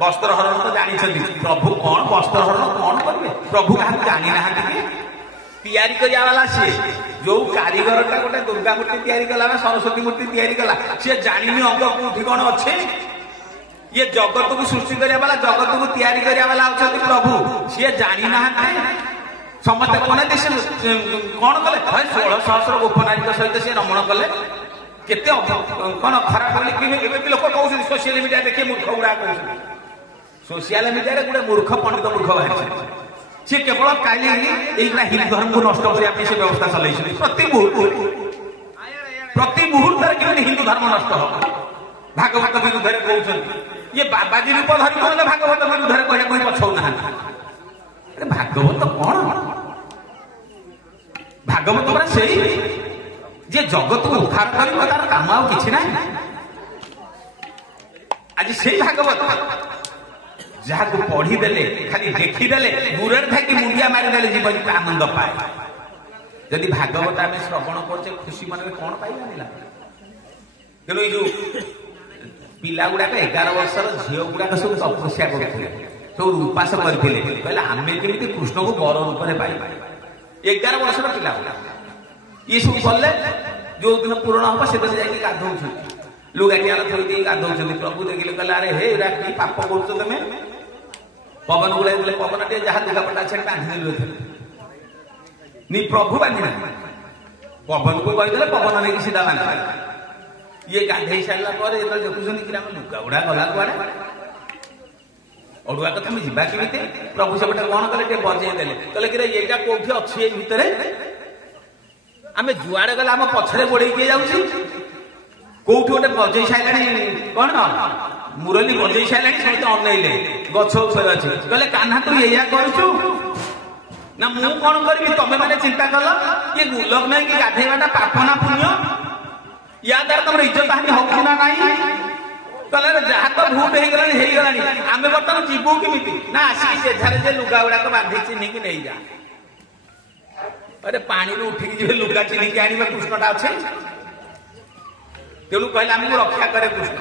ବସ୍ତ୍ର ହରଣ ତ ଜାଣିଛନ୍ତି, ପ୍ରଭୁ କଣ ବସ୍ତ୍ର ହରଣ କଣ କରିବେ? ପ୍ରଭୁ କାହାକୁ ଜାଣିନାହାନ୍ତି କି? ତିଆରି କରିବା ବାଲା ସିଏ। ଯୋଉ କାରିଗରଟା ଗୋଟେ ଦୁର୍ଗା ମୂର୍ତ୍ତି ତିଆରି କଲା ବା ସରସ୍ୱତୀ ମୂର୍ତ୍ତି ତିଆରି କଲା, ସିଏ ଜାଣିନି ଅଙ୍ଗ କୋଉଠି କଣ ଅଛି? ଇଏ ଜଗତକୁ ସୃଷ୍ଟି କରିବା ବାଲା, ଜଗତକୁ ତିଆରି କରିବା ବାଲା ହଉଛନ୍ତି ପ୍ରଭୁ। ସିଏ ଜାଣିନାହାନ୍ତି। ସମସ୍ତେ କହନ୍ତି ସେ କଣ କଲେ? 16 ସହସ୍ର ଗୋପନାରୀଙ୍କ ସହିତ ସେ ରମଣ କଲେ। କେତେ କଣ ଖରାପ ବୋଲି ଏବେ ବି ଲୋକ କହୁଛନ୍ତି। ସୋସିଆଲ ମିଡିଆ ଦେଖି ମୂର୍ଖ ଗୁଡା କହୁଛନ୍ତି। ସୋସିଆଲ ମିଡିଆରେ ଗୋଟେ ମୂର୍ଖ ପଣ୍ଡିତ ମୂର୍ଖ ବାହାରିছে। ସେ କେବଳ କାଲି ଏଇଗୁଡ଼ା ହିନ୍ଦୁ ଧର୍ମକୁ ନଷ୍ଟ କରିବା ପାଇଁ ସେ ବ୍ୟବସ୍ଥା ଚଲେଇଛନ୍ତି। ପ୍ରତି ମୁହୂର୍ତ୍ତରେ କେମିତି ହିନ୍ଦୁ ଧର୍ମ ନଷ୍ଟ ହବ। ଭାଗବତ ବିରୁଦ୍ଧରେ କହୁଛନ୍ତି। ଇଏ ବାବାଜୀ ରୂପ ଧରି କହିଲେ ଭାଗବତ ବିରୁଦ୍ଧରେ କହିବାକୁ ହିଁ ପଛଉନାହାନ୍ତି। ଭାଗବତ କଣ? ଭାଗବତ ପରା ସେଇ ଯେ ଜଗତକୁ ଉଦ୍ଧାର କରିବ, ତାର କାମ ଆଉ କିଛି ନାହିଁ। ଆଜି ସେଇ ଭାଗବତ ଯାହାକୁ ପଢିଦେଲେ, ଖାଲି ଦେଖିଦେଲେ, ଦୂରରେ ଥାଇକି ମୁଣ୍ଡିଆ ମାରିଦେଲେ ଜୀବନ ଆନନ୍ଦ ପାଏ। ଯଦି ଭାଗବତ ଆମେ ଶ୍ରବଣ କରୁଛେ ଖୁସି ମନରେ କଣ ପାଇବାନି ଲାଭ? ତେଣୁ ଏଇ ଯୋଉ ପିଲା ଗୁଡାକ 11 ବର୍ଷର ଝିଅ ଗୁଡାକ ସବୁ ତପସ୍ୟା କରୁଥିଲେ, ସବୁ ଉପାସ କରିଥିଲେ, କହିଲେ ଆମେ କେମିତି କୃଷ୍ଣକୁ ବର ରୂପରେ ପାଇବା। 11 ବର୍ଷର ପିଲା ଗୁଡା ଇଏ ସବୁ କଲେ। ଯୋଉ ଦିନ ପୂରଣ ହବ ସେଦିନ ଯାଇକି ଗାଧଉଛନ୍ତି, ଲୁଗାଟିଆର ଥୋଇ ଦେଇ ଗାଧଉଛନ୍ତି। ପ୍ରଭୁ ଦେଖିଲେ କହିଲେ ଆରେ ହେ ଏରା କି ପାପ କରୁଛ ତମେ? ପବନ ଗୁଡାଇ ଦେଲେ, ପବନ ଟିକେ ଯାହା ଲୁଗାପଟା ଅଛି ବାନ୍ଧିଦେଲେ। ପ୍ରଭୁ ବାନ୍ଧିନା, ପବନକୁ କହିଦେଲେ, ପବନ ନେଇକି ସିଧା ବାନ୍ଧିଦେଲେ। ଇଏ ଗାଧେଇ ସାରିଲା ପରେ ଯେତେବେଳେ ଦେଖୁଛନ୍ତି କି ଆମ ଲୁଗା ଗୁଡା ଗଲା କୁଆଡେ, ଅଡୁଆ କଥା ଆମେ ଯିବା କେମିତି? ପ୍ରଭୁ ସେପଟେ କଣ କଲେ? ଟିକେ ବଜେଇ ଦେଲେ, କହିଲେ କିରେ ଏଇଟା କୋଉଠି ଅଛି ଏଇ ଭିତରେ? ଆମେ ଯୁଆଡେ ଗଲେ ଆମ ପଛରେ ଗୋଡେଇକି ଯାଉଛି। କୋଉଠି ଗୋଟେ ବଜେଇ ସାରିଲାଣି, କଣ ମୁରଲି ବଜେଇ ସାରିଲାଣି। ସମସ୍ତେ ଅନେଇଲେ, ଗଛ ଉପରେ ଅଛି। କହିଲେ କାହ୍ନା ତୁ ଏଇଆ କରୁଛୁ ନା ମୁଁ କଣ କରିବି? ତମେ ମାନେ ଚିନ୍ତା କଲ ଇଏ ଗୁଲକ ନାହିଁ କି ଗାଧେଇବାଟା ପାପ ନା ପୁଣ୍ୟ? ୟା ଦ୍ୱାରା ତମର ଇଜ୍ଜତ ହାନି ହଉଛି ନା ନାହିଁ? କହିଲେ ଯାହା ତ ଭୁଲ ହେଇଗଲାଣି ହେଇଗଲାଣି, ଆମେ ବର୍ତ୍ତମାନ ଯିବୁ କେମିତି? ନା ଆସିକି ସେଠାରେ ଯେ ଲୁଗା ଗୁଡାକ ବାନ୍ଧି ଚିହ୍ନିକି ନେଇଯା। ଆରେ ପାଣିରୁ ଉଠିକି ଯିବେ, ଲୁଗା ଚିହ୍ନିକି ଆଣିବେ, କୃଷ୍ଣଟା ଅଛି। ତେଣୁ କହିଲେ ଆମକୁ ରକ୍ଷା କରେ କୃଷ୍ଣ।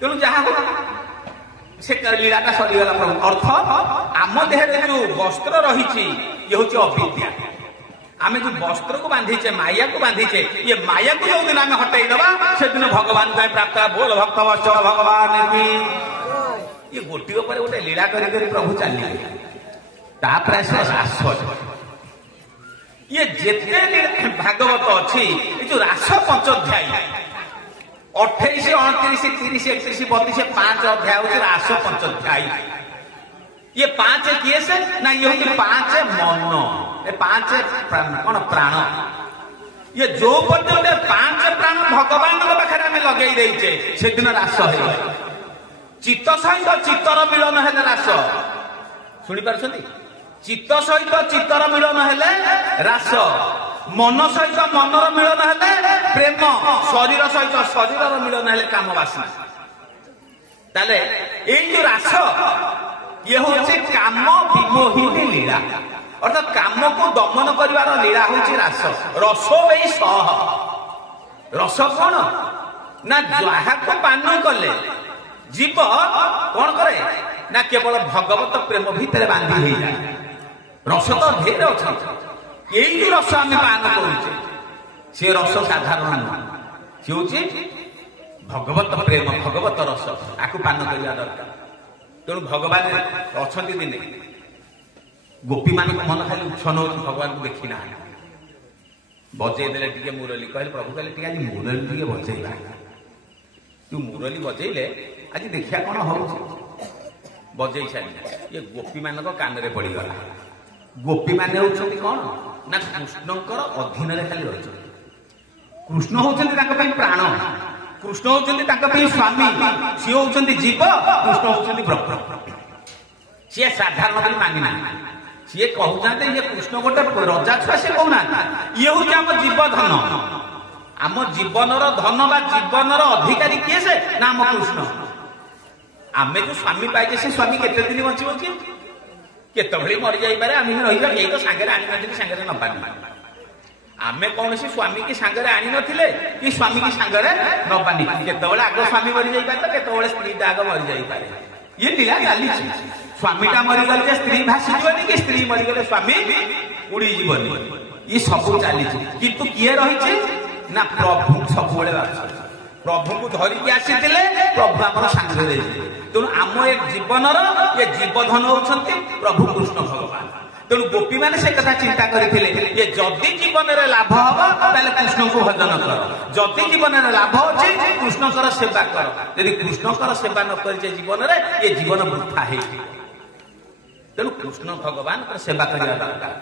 ତେଣୁ ଯାହା ହବ ସେ ଲୀଳାଟା ସରିଗଲା। ପ୍ରଭୁ ଅର୍ଥ ଆମ ଦେହରେ ଯୋଉ ବସ୍ତ୍ର ରହିଛି ଇଏ ହଉଛି ଅବିଦ୍ୟା। ଆମେ ଯୋଉ ବସ୍ତ୍ରକୁ ବାନ୍ଧିଛେ, ମାୟାକୁ ବାନ୍ଧିଛେ, ଇଏ ମାୟାକୁ ଯୋଉଦିନ ଆମେ ହଟେଇଦବା ସେଦିନ ଭଗବାନ ପାଇଁ ପ୍ରାପ୍ତ। ବୋଲ ଭକ୍ତ ବତ୍ସଳ ଭଗବାନ। ଇଏ ଗୋଟିଏ ପରେ ଗୋଟେ ଲୀଳା କରି କରି ପ୍ରଭୁ ଚାଲିଲେ। ତାପରେ ଆସିଲା ରାସ। ଇଏ ଯେତେ ଭାଗବତ ଅଛି, ଏ ଯୋଉ ରାସ ପଞ୍ଚଅଧ୍ୟାୟୀ 28, 29, 30, 31, 32, 5 ଅଧ୍ୟାୟ ହଉଛି ରାସ ପଞ୍ଚଅଧ୍ୟାୟୀ। ଇଏ 5 କିଏ ସେ? ନା ଇଏ ହଉଛି 5 ମନ, ଏ 5 କଣ ପ୍ରାଣ। ଇଏ ଯୋଉ ପର୍ଯ୍ୟନ୍ତ 5 ପ୍ରାଣ ଭଗବାନଙ୍କ ପାଖରେ ଆମେ ଲଗେଇ ଦେଇଛେ ସେଦିନ ରାସ ହେଇଗଲା। ଚିତ୍ତ ସହିତ ଚିତ୍ତର ମିଳନ ହେଲେ ରାସ। ଶୁଣିପାରୁଛନ୍ତି? ଚିତ୍ତ ସହିତ ଚିତ୍ତର ମିଳନ ହେଲେ ରାସ, ମନ ସହିତ ମନର ମିଳନ ହେଲେ ପ୍ରେମ, ଶରୀର ସହିତ ଶରୀରର ମିଳନ ହେଲେ କାମ ବାସନା। ତାହେଲେ ଏଇ ଯୋଉ ରାସ ଇଏ ହଉଛି କାମ ବିମୋହିନୀ ଲୀଳା, ଅର୍ଥାତ କାମକୁ ଦମନ କରିବାର ଲୀଳା ହଉଛି ରାସ। ରସ ଏଇ ସହ। ରସ କଣ? ନା ଯାହାକୁ ପାନ କଲେ ଜୀବ କଣ କରେ? ନା କେବଳ ଭଗବତ ପ୍ରେମ ଭିତରେ ବାନ୍ଧି ହେଇଯାଏ। ରସ ତ ଢେର ଅଛନ୍ତି। ଏଇ ଯୋଉ ରସ ଆମେ ପାନ କରୁଛେ ସେ ରସ ସାଧାରଣ ନୁହେଁ, ସେ ହଉଛି ଭଗବତ ପ୍ରେମ, ଭଗବତ ରସ। ଆକୁ ପାନ କରିବା ଦରକାର। ତେଣୁ ଭଗବାନ ଅଛନ୍ତି ଦିନେ, ଗୋପୀମାନଙ୍କ ମନ ଖାଲି ଉଚ୍ଛନ ହଉଛି, ଭଗବାନଙ୍କୁ ଦେଖି ନାହାନ୍ତି। ବଜେଇ ଦେଲେ ଟିକେ ମୁରଲି, କହିଲେ ପ୍ରଭୁ କହିଲେ ଟିକେ ଆଜି ମୁରଲି ଟିକେ ବଜେଇବା। ଯୋଉ ମୁରଲି ବଜେଇଲେ ଆଜି ଦେଖିବା କଣ ହଉଛି। ବଜେଇ ସାରିଲେ ଇଏ ଗୋପୀମାନଙ୍କ କାନରେ ପଡିଗଲା। ଗୋପୀମାନେ ହଉଛନ୍ତି କଣ? ନା କୃଷ୍ଣଙ୍କର ଅଧୀନରେ ଖାଲି ରହିଛନ୍ତି। କୃଷ୍ଣ ହଉଛନ୍ତି ତାଙ୍କ ପାଇଁ ପ୍ରାଣ, କୃଷ୍ଣ ହଉଛନ୍ତି ତାଙ୍କ ପାଇଁ ସ୍ୱାମୀ, ସିଏ ହଉଛନ୍ତି ଜୀବ, କୃଷ୍ଣ ହଉଛନ୍ତି ବ୍ରହ୍ମ। ସିଏ ସାଧାରଣ ବୋଲି ମାନିନାହାନ୍ତି। ସିଏ କହୁଛନ୍ତି ଯେ କୃଷ୍ଣ ଗୋଟେ ରଜା ଛୁଆ, ସିଏ କହୁନାହାନ୍ତି ଇଏ ହଉଛି ଆମ ଜୀବ ଧନ। ଆମ ଜୀବନର ଧନ ବା ଜୀବନର ଅଧିକାରୀ କିଏ ସେ? ନା ଆମ କୃଷ୍ଣ। ଆମେ ଯୋଉ ସ୍ୱାମୀ ପାଇଛେ ସେ ସ୍ୱାମୀ କେତେ ଦିନ ବଞ୍ଚିବ କି? କେତେବେଳେ ମରିଯାଇପାରେ, ଆମେ ରହିବା। ଏଇ ତ ସାଙ୍ଗରେ ଆଣିନଥିଲେ, ସାଙ୍ଗରେ ନବାନି। ଆମେ କୌଣସି ସ୍ୱାମୀ କି ସାଙ୍ଗରେ ଆଣିନଥିଲେ କି ସ୍ୱାମୀ କି ସାଙ୍ଗରେ ନବାନି। କେତେବେଳେ ଆଗ ସ୍ୱାମୀ ମରିଯାଇପାରେ, ତ କେତେବେଳେ ସ୍ତ୍ରୀ ଆଗ ମରିଯାଇପାରେ। ये लीला चली स्वामीटा मरीगले जे स्त्री भासीजी कि स्त्री मरीगले स्वामी उड़ी जीवनी ये सब चली किंतु किए रही ना प्रभु सब प्रभु को धरिकी आसी प्रभु आम सांगे तेणु आम एक जीवन ये जीवधन होती प्रभु कृष्ण भगवान तेणु गोपी मैंने से कथा चिंता करते ये जदि जीवन में लाभ हम ताले कृष्ण को भजन कर जदि जीवन में लाभ अच्छे कृष्णकर सेवा कर यदि कृष्णकर सेवा न कर जीवन में ये जीवन वृथा है तेणु कृष्ण भगवान सेवा करने दरकार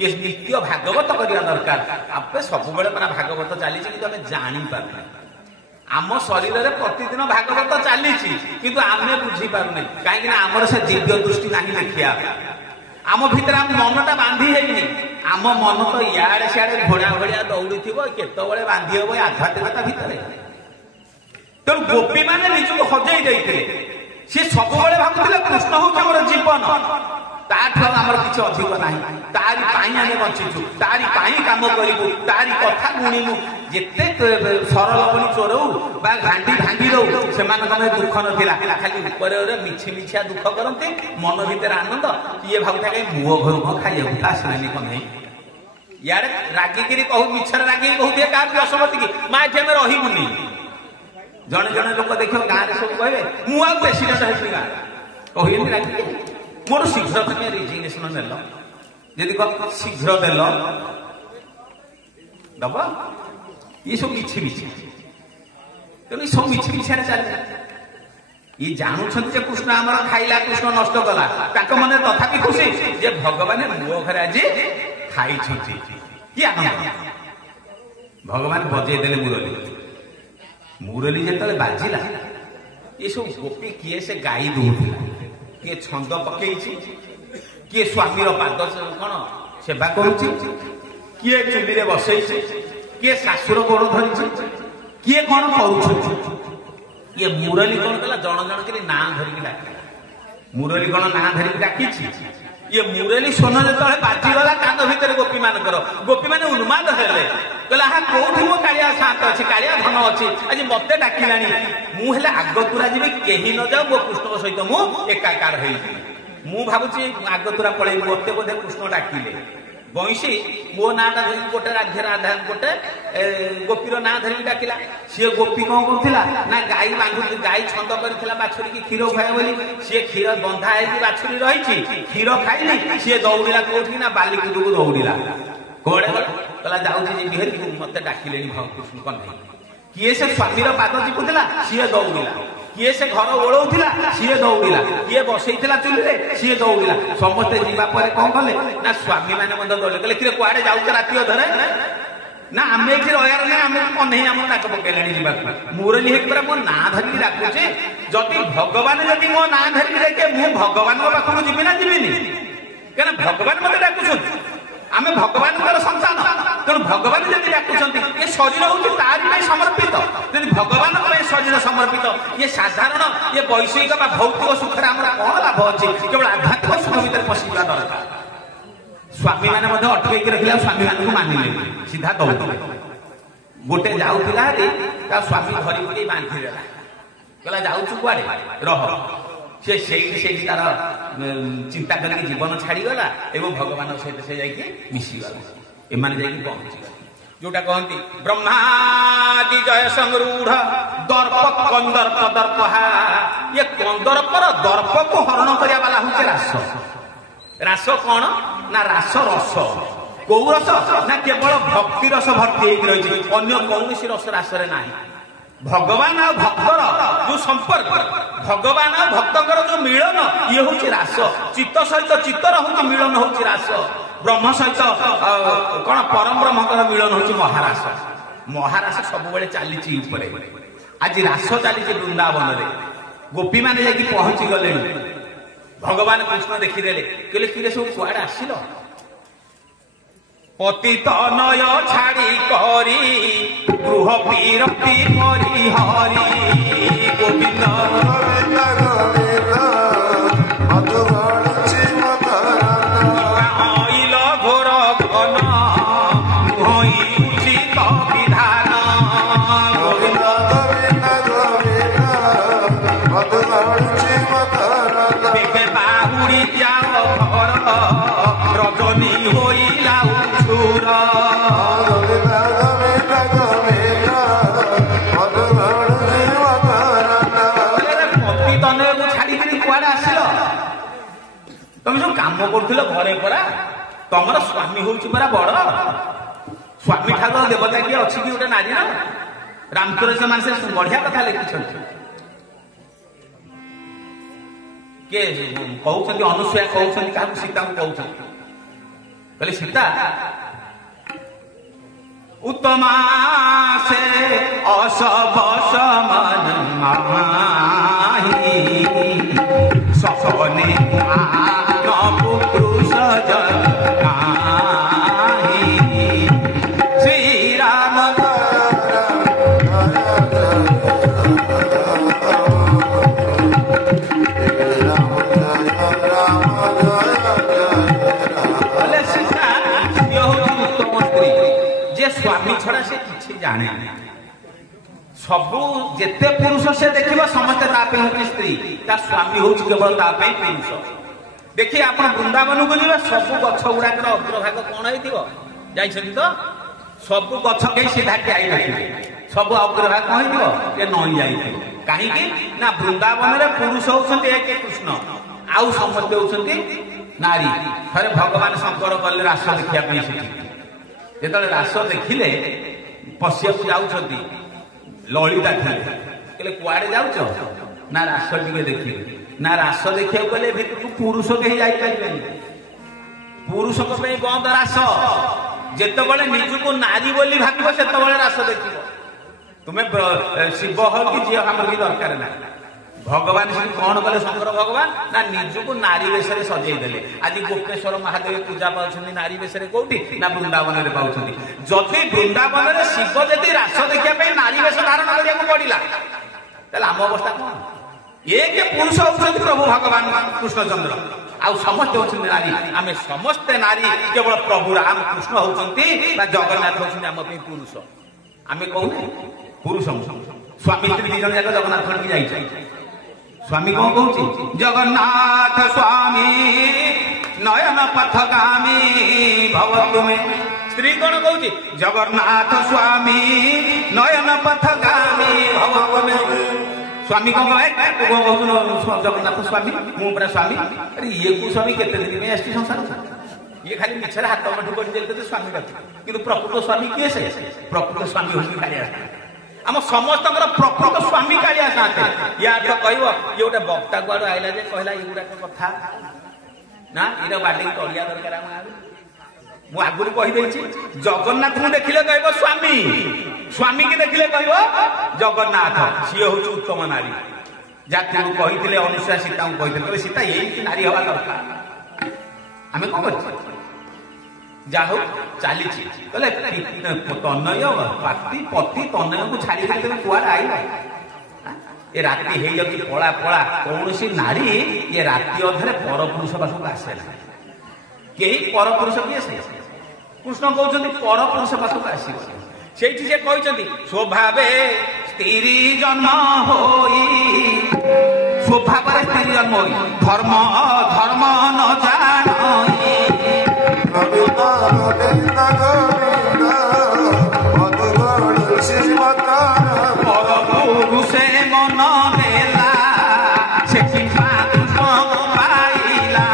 ये नित्य भागवत करने दरकार आप सब भागवत चली आम जापारे आम शरीर में प्रतिदिन भागवत चली किंतु आम बुझीपारे कहीं आमर से दिव्य दृष्टि नहीं देखिया आम भीतर आम मनटा बांधी है आम मन तो इे सियाड़े घोड़ा भाया दौड़ी थो केतवे बांधी हम आध्यात्मिकता भितर तेणु गोपी मैंने निजक हजई देते सी सब भावुले कृष्ण हूँ आम जीवन ताठू आमर किसी अधिक ना तारी आम बंचीचु तारी कम करूँ तारी कथा गुणिमु जिते सरल बनी चोरऊ बा घाटी भांगी दऊ से दुख ना खाली ऊपर मिछि मिछिया दुख करते मन भीतर आनंद किए भावुता कहीं मुह घर खाइए आसलानी कौन इे रागिकी कहू मिछर रागिकी कहते क्या असमति की माँ एठी आम रही जड़े जड़े लोक देख गाँव में सब कहे मुझे प्रेसिडेंट है गाँव कहनी रागिकी मोर शीघ्र तुम रिजिग्नेशन नेल जदि शीघ्र देल दब ये सब मिछि मिछि तेणु सब मिछि मिछिया चले ये जानुंट कृष्ण आम खाइला कृष्ण नष्ट कला मन तथापि खुशी जे भगवान मो घर आज खाई कि आनंद भगवान बजेदेले मुरली मुरली जो बाजिला ये सब गोपी किए से गाई दौड़ा किए छंद पकई किए स्वामी पाद कौन सेवा करुच्ची किए चुली बसई किए शाशुर गोड़ धरी किए कौन कर ये मुरली कौन कला जन जन कर ना धरिकी डाक मुरली कौन ना धरिकी डाकी ये मुरली सोन जो बाजिगला कान भितर गोपी मान उन्माद हेले कहला हाँ कौटी मो कालिया शांत अच्छी कालिया धन अच्छी आज मत डाकिला मुझे आगतुरा जी कहीं न जाऊ मो कृष्ण सहित मुझे एकाकार मु भावुची आगतुरा पड़े मत बोधे कृष्ण डाकिले बंशी मो नाटा धरिक गोटे राधे राधा गोटे गोपीर ना धरिक डाकिला सी गोपी कौन करूला ना गाई बांधु गाई छंद कर बाछुरी की क्षीर खाए बोली सी क्षीर बंधा है बाछुरी रही क्षीर खाइली सी दौड़ा कौटी ना बालिकुद को दौड़ा कौड़े गला जाऊँगी बिहारी मत डाकिले कृष्ण कन किए से स्वामी पाद चिपुला सी दौड़ा किए से घर ओढ़ौला सी दौड़ा किए बसईला चुली सी दौड़ा समस्ते जावापर कौन कले ना स्वामी मैंने दौड़े कहले कि कुआड़े जाऊे राति अधरे ना आम ये रहार ना आम कन्हई आम डाक पकड़े जावाक मुरली है मो ना धरिकी डाकुचे जदि भगवान जदि मो ना धरिकी डाके मु भगवान पाखक जीवी ना जीविनी क्या भगवान मत डाकुछन आम भगवान संतान तेणु भगवान जब डाकुंट ये शरीर हूँ तारी समर्पित जब भगवान शरीर समर्पित ये साधारण ये वैषयिक भौतिक सुखर आम कौन लाभ अच्छे केवल आध्यात्मिक सुख भर पशिवा दरकार स्वामी मैंने अटक रखिला स्वामी मान मानिले सीधा दौड़े गोटे जाऊला स्वामी धरिकी बांधिदेला कहला जाऊँ कुआड़े रह से तार चिंता करके जीवन छाड़गला एवं भगवान सहित से मिशीगला एम पहुंचीगला जोटा कहती ब्रह्मादि जय संरूढ़ दर्प कंदर्प दर्पहा ये कंदर्पर दर्प को हरण करने वाला हूँ रास रास कौन ना रास रस कौ रस ना केवल भक्ति रस भर्ती रही अन्य कौन रस रास ना भगवान और भक्तर जो संपर्क भगवान और भक्तर जो मिलन ये हूँ रास चित्त सहित चित्तर हूँ मिलन हूँ रास ब्रह्म सहित कौन परम ब्रह्म मिलन हूँ महारास महारास सब चली आज रास चली वृंदावन में गोपी मैंने जाकि पहुंची गले भगवान कृष्ण देखीदेले कहले कि सब कुआड़े आसिल पतित नय छाड़ी करी गृह पीरती मरी हरि गोविंद आइल घोर घन भई उचित विधान गोविंद ଛାଡ଼ି ଯାଅ ଘର ରଜନୀ ହୋଇଲା ଉଛୁର। ପତି ତନୟକୁ ଛାଡ଼ିକିରି କୁଆଡେ ଆସିଲ? ତମେ ସବୁ କାମ କରୁଥିଲ ଘରେ ପରା। ତମର ସ୍ୱାମୀ ହଉଛି ପରା ବଡ। ସ୍ୱାମୀ ଠାରୁ ଦେବତା କିଏ ଅଛି କି ଗୋଟେ ନାରୀର? ରାମଚନ୍ଦ୍ର ସେମାନେ ସେ ବଢିଆ କଥା ଲେଖିଛନ୍ତି। କିଏ କହୁଛନ୍ତି ଅନୁସୂୟା କହୁଛନ୍ତି କାହାକୁ? ସୀତାଙ୍କୁ କହୁଛନ୍ତି। କହିଲେ ସୀତା ଉତ୍ତମା ସେ ଅସବସ ମନ ମାହି ସପନେ ପୁରୁଷ ଜନାହି ଶ୍ରୀରାମ ସ୍ୱାମୀ ଛଡା ସେ କିଛି ଜାଣେ। ସବୁ ଯେତେ ପୁରୁଷ ସେ ଦେଖିବ ସମସ୍ତେ ତା ପାଇଁ ହଉଛି ସ୍ତ୍ରୀ, ତା ସ୍ୱାମୀ ହଉଛି କେବଳ ତା ପାଇଁ ପୁରୁଷ। ଦେଖି ଆପଣ ବୃନ୍ଦାବନକୁ ଯିବେ, ସବୁ ଗଛ ଗୁଡାକର ଅଗ୍ରଭାଗ କଣ ହେଇଥିବ ଯାଇଛନ୍ତି ତ? ସବୁ ଗଛ କେହି ସିଧା ଠିଆଇ ନଥିବେ, ସବୁ ଅଗ୍ରଭାଗ କଣ ହେଇଥିବ? ଯେ ନଇଁ ଯାଇଥିବ। କାହିଁକି ନା ବୃନ୍ଦାବନରେ ପୁରୁଷ ହଉଛନ୍ତି ଏକ କୃଷ୍ଣ, ଆଉ ସମସ୍ତେ ହଉଛନ୍ତି ନାରୀ। ଥରେ ଭଗବାନ ଶଙ୍କର ଗଲେ ରାସ ଦେଖିବା ପାଇଁ ସେଠି। ଯେତେବେଳେ ରାସ ଦେଖିଲେ ପଶିବାକୁ ଯାଉଛନ୍ତି, ଲଳିତା ଥିଲେ। କହିଲେ କୁଆଡେ ଯାଉଛ? ନା ରାସ ଟିକେ ଦେଖିବେ। ନା ରାସ ଦେଖିବାକୁ ଗଲେ ଭିତରକୁ ପୁରୁଷ କେହି ଯାଇପାରିବେନି, ପୁରୁଷଙ୍କ ପାଇଁ ବନ୍ଦ ରାସ। ଯେତେବେଳେ ନିଜକୁ ନାରୀ ବୋଲି ଭାବିବ ସେତେବେଳେ ରାସ ଦେଖିବ। ତୁମେ ଶିବ ହଉ କି ଝିଅ ଆମର ବି ଦରକାର ନାହିଁ। ଭଗବାନ ସେଠି କଣ କଲେ ଶଙ୍କର ଭଗବାନ? ନା ନିଜକୁ ନାରୀ ବେଶରେ ସଜେଇ ଦେଲେ। ଆଜି ଗୋପେଶ୍ୱର ମହାଦେବ ପୂଜା ପାଉଛନ୍ତି ନାରୀ ବେଶରେ କୋଉଠି? ନା ବୃନ୍ଦାବନରେ ପାଉଛନ୍ତି। ଯଦି ବୃନ୍ଦାବନରେ ଶିବ ଯଦି ରାସ ଦେଖିବା ପାଇଁ ନାରୀ ବେଶ ଧାରଣ କରିବାକୁ ପଡିଲା, ତାହେଲେ ଆମ ଅବସ୍ଥା କଣ? ଏକ ପୁରୁଷ ହଉଛନ୍ତି ପ୍ରଭୁ ଭଗବାନ କୃଷ୍ଣଚନ୍ଦ୍ର, ଆଉ ସମସ୍ତେ ହଉଛନ୍ତି ନାରୀ। ଆମେ ସମସ୍ତେ ନାରୀ, କେବଳ ପ୍ରଭୁ ରାମ କୃଷ୍ଣ ହଉଛନ୍ତି ବା ଜଗନ୍ନାଥ ହଉଛନ୍ତି ଆମ ପାଇଁ ପୁରୁଷ। ଆମେ କହୁନେ ପୁରୁଷ। ସ୍ୱାମୀ ସ୍ତ୍ରୀ ଦି ଜଣ ଯାକ ଜଗନ୍ନାଥ ଧରିକି ଯାଇଛନ୍ତି। ସ୍ୱାମୀ କଣ କହୁଛି? ଜଗନ୍ନାଥ ସ୍ୱାମୀ ନୟନ ପଥଗାମୀ ଭବ ତୁମେ। ସ୍ତ୍ରୀ କଣ କହୁଛି? ଜଗନ୍ନାଥ ସ୍ୱାମୀ ନୟନ ପଥଗାମୀ ଭବ ତୁମେ। ସ୍ୱାମୀ କଣ କହେ? ତୁ କଣ କହୁଛୁ ଜଗନ୍ନାଥ ସ୍ୱାମୀ? ମୁଁ ପୁରା ସ୍ୱାମୀ। ଆରେ ଇଏ କୁ ସ୍ୱାମୀ କେତେ ଦିନ ପାଇଁ ଆସିଛି ସଂସାରକୁ? ଇଏ ଖାଲି ମିଛରେ ହାତ ମାଠୁ କରି ଦେଲେ ସ୍ୱାମୀ କଥା, କିନ୍ତୁ ପ୍ରକୃତ ସ୍ୱାମୀ କିଏ? ସେ ପ୍ରକୃତ ସ୍ୱାମୀ ହଉଛି କାଳିଆ। ଆମ ସମସ୍ତଙ୍କର ପ୍ରକୃତ ସ୍ୱାମୀ କାଳିଆ ସାଥେ। ୟା ତ କହିବ ଇଏ ଗୋଟେ ବକ୍ତା କୁଆଡୁ ଆଇଲା ଯେ କହିଲା ଏଗୁଡାକ କଥା ନା, ଏଇଟା ବାଡେଇକି ତଳିଆ ଦରକାର। ଆମ ମୁଁ ଆଗରୁ କହିଦେଇଛି, ଜଗନ୍ନାଥଙ୍କୁ ଦେଖିଲେ କହିବ ସ୍ୱାମୀ, ସ୍ୱାମୀକି ଦେଖିଲେ କହିବ ଜଗନ୍ନାଥ। ସିଏ ହଉଛି ଉତ୍ତମ ନାରୀ। ଯାହାକୁ କହିଥିଲେ ଅନୁସୂୟା ସୀତାଙ୍କୁ କହିଥିଲେ, କହିଲେ ସୀତା ଏଇଠି ନାରୀ ହବା ଦରକାର। ଆମେ କଣ କରିଛୁ? ଯାହା ହଉ ଚାଲିଛି। କହିଲେ ତନୟ ପାତି ପତି ତନୟକୁ ଛାଡିକି ତମେ କୁଆଡେ ଆଇଲ? ଏ ରାତି ହେଇଯାଉଛି ପଳା ପଳା। କୌଣସି ନାରୀ ଏ ରାତି ଅଧରେ ପରପୁରୁଷ ପାଖକୁ ଆସେ ନା। କେହି ପରପୁରୁଷ କିଏ? ସେ କୃଷ୍ଣ କହୁଛନ୍ତି ପରପୁରୁଷ ପାଖକୁ ଆସିବ। ସେଇଠି ସେ କହିଛନ୍ତି ସ୍ୱଭାବେ ସ୍ତ୍ରୀ ଜନ୍ମ ହୋଇ, ସ୍ୱଭାବରେ ସ୍ତ୍ରୀ ଜନ୍ମ ହୋଇ ଧର୍ମ ଧର୍ମ ନ ଜାଣଇ। ପରପୁରୁଷେ ମନ ଦେଲା, ସେଠି କୃଷ୍ଣ ପାଇଲା।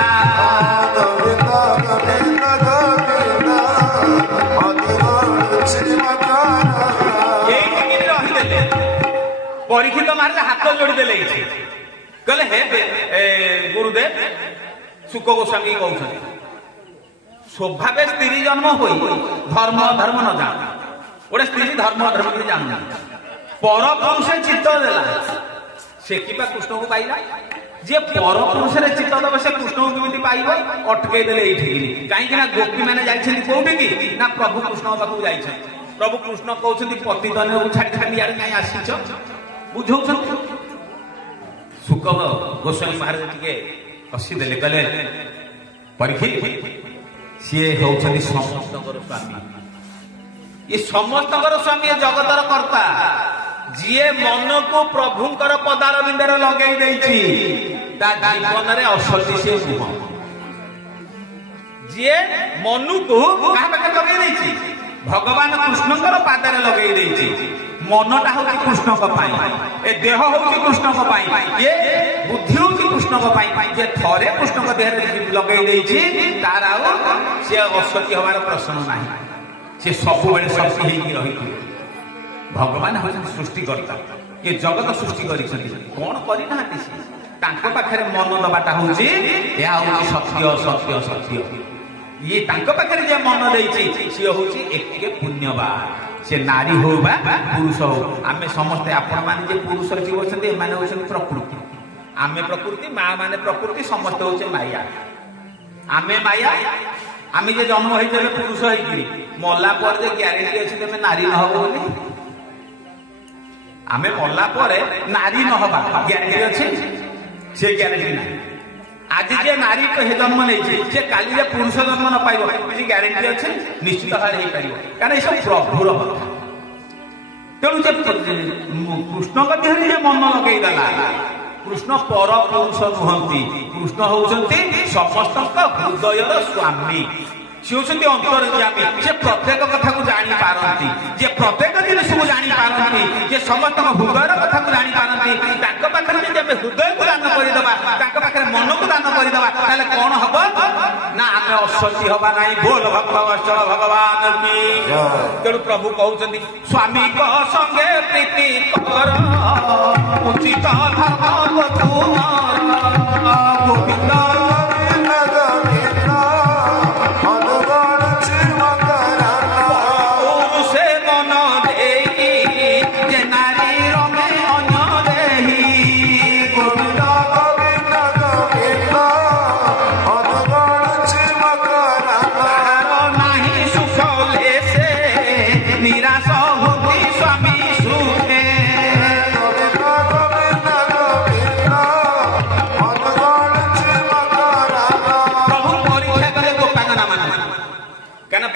ଏଇଠି ରହିଦେଲେ, ପରୀକ୍ଷିତ ମାରିଲେ ହାତ ଯୋଡିଦେଲେ। ଏଇଠି କହିଲେ ହେ ଗୁରୁଦେବ, ଶୁକ ଗୋସ୍ୱାମୀ କହୁଛନ୍ତି ସ୍ୱଭାବେ ସ୍ତ୍ରୀ ଜନ୍ମ ହୋଇ ଧର୍ମ ଧର୍ମ ନ ଜାଣ। ଗୋଟେ ସ୍ତ୍ରୀ ଧର୍ମ ଧର୍ମ କିଛି ଜାଣୁନାହିଁ, ପରପୁରୁଷେ ଚିତ୍ତ ଦେଲା, ସେ କିମ୍ବା କୃଷ୍ଣଙ୍କୁ ପାଇଲା। ଯିଏ ପରପୁରୁଷରେ ଚିତ୍ତ ଦେବ ସେ କୃଷ୍ଣଙ୍କୁ କେମିତି ପାଇବ? ଅଟକେଇ ଦେଲେ ଏଇଠିକି। କାହିଁକି ନା ଗୋପୀ ମାନେ ଯାଇଛନ୍ତି କୋଉଠିକି? ନା ପ୍ରଭୁ କୃଷ୍ଣଙ୍କ ପାଖକୁ ଯାଇଛନ୍ତି। ପ୍ରଭୁ କୃଷ୍ଣ କହୁଛନ୍ତି ପତି ତନୟକୁ ଛାଡି ଛାଡି ଇଆଡେ କାହିଁ ଆସିଛ? ବୁଝଉଛନ୍ତି। ଶୁକ ଗୋସ୍ୱାମୀ ମହାରାଜ ଟିକେ ହସିଦେଲେ, କହିଲେ ପରୀକ୍ଷିତ ସିଏ ହଉଛନ୍ତି ସମସ୍ତଙ୍କର ସ୍ୱାମୀ। ଏ ସମସ୍ତଙ୍କର ସ୍ୱାମୀ, ଜଗତର କର୍ତ୍ତା। ଯିଏ ମନକୁ ପ୍ରଭୁଙ୍କର ପଦାର ବିନ୍ଦରେ ଲଗେଇ ଦେଇଛି, ତା ଜୀବନରେ ଅସତୀ ସେ ନୁହଁ। ଯିଏ ମନକୁ କାହା ପାଖରେ ଲଗେଇ ଦେଇଛି? ଭଗବାନ କୃଷ୍ଣଙ୍କର ପାଦରେ ଲଗେଇ ଦେଇଛି। ମନଟା ହଉଛି କୃଷ୍ଣଙ୍କ ପାଇଁ, ଏ ଦେହ ହଉଛି କୃଷ୍ଣଙ୍କ ପାଇଁ, ଏ ବୁଦ୍ଧି ହଉଛି କୃଷ୍ଣଙ୍କ ପାଇଁ। ଯେ ଥରେ କୃଷ୍ଣଙ୍କ ଦେହରେ ଲଗେଇ ଦେଇଛି ତାର ଆଉ ସେ ଅସତୀ ହବାର ପ୍ରଶ୍ନ ନାହିଁ। ସେ ସବୁବେଳେ ସତୀ ହେଇକି ରହିଥିବ। ଭଗବାନ ହଉଛନ୍ତି ସୃଷ୍ଟିକର୍ତ୍ତା, ଏ ଜଗତ ସୃଷ୍ଟି କରିଛନ୍ତି, କଣ କରିନାହାନ୍ତି ସେ? ତାଙ୍କ ପାଖରେ ମନ ଦବାଟା ହଉଛି, ଏହା ହଉଛି ସତ୍ୟ ସତ୍ୟ ସତ୍ୟ। ଇଏ ତାଙ୍କ ପାଖରେ ଯେ ମନ ଦେଇଛି ସିଏ ହଉଛି ଏକେ ପୁଣ୍ୟବାନ। ସେ ନାରୀ ହଉ ବା ପୁରୁଷ ହଉ, ଆମେ ସମସ୍ତେ ଆପଣ ମାନେ ଯେ ପୁରୁଷ ଜୀବ ଅଛନ୍ତି ଏମାନେ ହଉଛନ୍ତି ପ୍ରକୃତି, ଆମେ ପ୍ରକୃତି, ମା ମାନେ ପ୍ରକୃତି, ସମସ୍ତେ ହଉଛି ମାୟା। ଆମେ ମାୟା। ଆମେ ଯେ ଜନ୍ମ ହେଇଯାবে ପୁରୁଷ ହେଇକି ମଲା ପରେ ଯେ ଗ୍ୟାରେଣ୍ଟି ଅଛି ତମେ ନାରୀ ନ ହବ ବୋଲି? ଆମେ ମଲା ପରେ ନାରୀ ନ ହବା ଗ୍ୟାରେଣ୍ଟି ଅଛି? ସେ ଗ୍ୟାରେଣ୍ଟି ନାହିଁ। ଆଜି ଯେ ନାରୀ ଜନ୍ମ ନେଇଛି ସେ କାଲି ଯେ ପୁରୁଷ ଜନ୍ମ ନ ପାଇବ କିଛି ଗ୍ୟାରେଣ୍ଟି ଅଛି? ନିଶ୍ଚିତ ଭାବରେ ହେଇପାରିବ, କାରଣ ଏସବୁ ପ୍ରଭୁର କଥା। ତେଣୁ ଯେ କୃଷ୍ଣଙ୍କ ଦେହରେ ଯେ ମନ ଲଗେଇଦେଲା, କୃଷ୍ଣ ପର ପୁରୁଷ ନୁହନ୍ତି, କୃଷ୍ଣ ହଉଛନ୍ତି ସମସ୍ତଙ୍କ ହୃଦୟର ସ୍ୱାମୀ। ସେ ହଉଛନ୍ତି ଅନ୍ତର୍ଯାମୀ। ସେ ପ୍ରତ୍ୟେକ କଥାକୁ ଜାଣିପାରନ୍ତି, ଯେ ପ୍ରତ୍ୟେକ ଜିନିଷକୁ ଜାଣିପାରନ୍ତି, ଯେ ସମସ୍ତଙ୍କ ହୃଦୟର କଥାକୁ ଜାଣିପାରନ୍ତି। ତାଙ୍କ ପାଖରେ ଯଦି ଆମେ ହୃଦୟକୁ ଦାନ କରିଦେବା, ତାଙ୍କ ପାଖରେ ମନକୁ ଦାନ କରିଦେବା, ତାହେଲେ କଣ ହବ ନା ଆମେ ଅସତୀ ହବା ନାହିଁ। ବୋଲ ଭକ୍ତବତ୍ସଳ ଭଗବାନ କି। ତେଣୁ ପ୍ରଭୁ କହୁଛନ୍ତି ସ୍ୱାମୀଙ୍କ ସଙ୍ଗେ ପ୍ରୀତି କର, ଉଚିତ ଧର୍ମ ତୁମର ଗୋବିନ୍ଦ।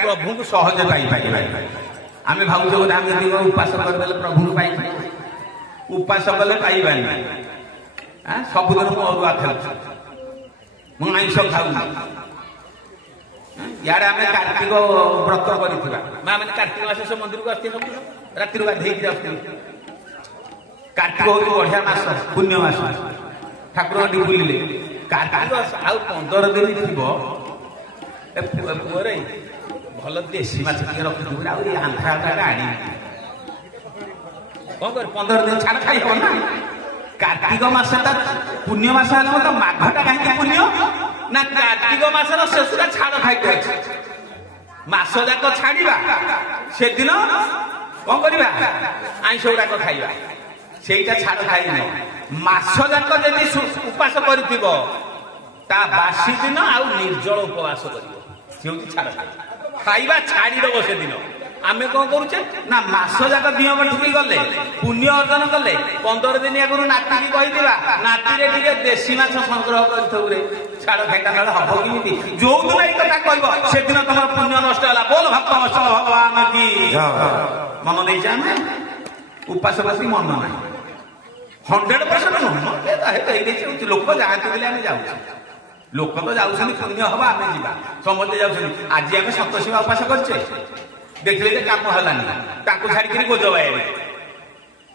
ପ୍ରଭୁଙ୍କୁ ସହଜେ ପାଇପାରିବା। ଆମେ ଭାବୁଛୁ ବୋଧେ ଆମେ ଯଦି ଉପାସ କରିଦେଲେ ପ୍ରଭୁଙ୍କୁ ପାଇଯିବା, ଉପାସ କଲେ ପାଇବାନି। ସବୁଦିନ ମୁଁ ଅରୁଆ ଖାଉଛି, ମୁଁ ଆଇଁଷ ଖାଉନି। ଇଆଡେ ଆମେ କାର୍ତ୍ତିକ ବ୍ରତ କରିଥିବା, ମା ମାନେ କାର୍ତ୍ତିକ ମାସ ସେ ମନ୍ଦିରକୁ ଆସିଥିଲେ, ରାତିରୁ ଗାଧେଇକି ଯାଉଥିଲେ। କାର୍ତ୍ତିକ ହଉଛି ବଢିଆ ମାସ, ପୁଣ୍ୟ ମାସ, ଠାକୁରଙ୍କ ବୁଲିଲେ। କାର୍ତ୍ତିକ ଆଉ 15 ଦିନ ଥିବ, ପୁଅରେ ଭଲ ଦେଶୀ ମାଛ ଟିକେ ରଖିଥିବୁ, ଆଉ ଏଇ ଆନ୍ଧ୍ରାଟା ଆଣିବି। କଣ କର 15 ଦିନ ଛାଡ଼ ଖାଇ ହବ ନା? କାର୍ତ୍ତିକ ମାସଟା ପୁଣ୍ୟ ମାସ ହେଲେ ତ ମାଘଟା କାହିଁକି ପୁଣ୍ୟ ନା? କାର୍ତ୍ତିକ ମାସର ଶେଷଟା ଛାଡ଼ ଖାଇତେ ଅଛି। ମାସ ଯାକ ଛାଡ଼ିବା, ସେଦିନ କଣ କରିବା? ଆଇଁଷ ଗୁଡାକ ଖାଇବା, ସେଇଟା ଛାଡ଼ ଖାଇନ। ମାସ ଯାକ ଯଦି ଉପାସ କରିଥିବ, ତା ବାସି ଦିନ ଆଉ ନିର୍ଜଳ ଉପବାସ କରିବ, ସେ ହଉଛି ଛାଡ଼ ଖାଇବା, ଛାଡ଼ିଦବ ସେଦିନ। ଆମେ କଣ କରୁଛେ ନା ମାସ ଯାକ ଦିଅ ବଠିକି ଗଲେ ପୁଣ୍ୟ ଅର୍ଜନ କଲେ, 15 ଦିନ ଆଗରୁ ନାତିକି କହିଥିବା ନାତିରେ ଟିକେ ଦେଶୀ ମାଛ ସଂଗ୍ରହ କରିଥିବୁ ରେ, ଛାଡ଼ ଖାଇଟା ନହେଲେ ହବ କେମିତି? ଯୋଉଦିନ ଏଇ କଥା କହିବ ସେଦିନ ତମର ପୁଣ୍ୟ ନଷ୍ଟ ହେଲା। ବୋଲ ଭକ୍ତବତ୍ସଳ ଭଗବାନ କି। ମନ ଦେଇଛ? ଆମେ ଉପାସ ବସି ମନ ନାହିଁ, 100% ମନ ହେଇଯାଇଛି। ଲୋକ ଯାଆନ୍ତି ବୋଲି ଆମେ ଯାଉଛୁ, ଲୋକ ତ ଯାଉଛନ୍ତି ପୁଣ୍ୟ ହବ ଆମେ ଯିବା, ସମସ୍ତେ ଯାଉଛନ୍ତି। ଆଜି ଆମେ ସନ୍ତୋଷୀ ଉପାସ କରିଛେ, ଦେଖିଲେ ଯେ କାମ ହେଲାନି, ତାଙ୍କୁ ଛାଡିକିରି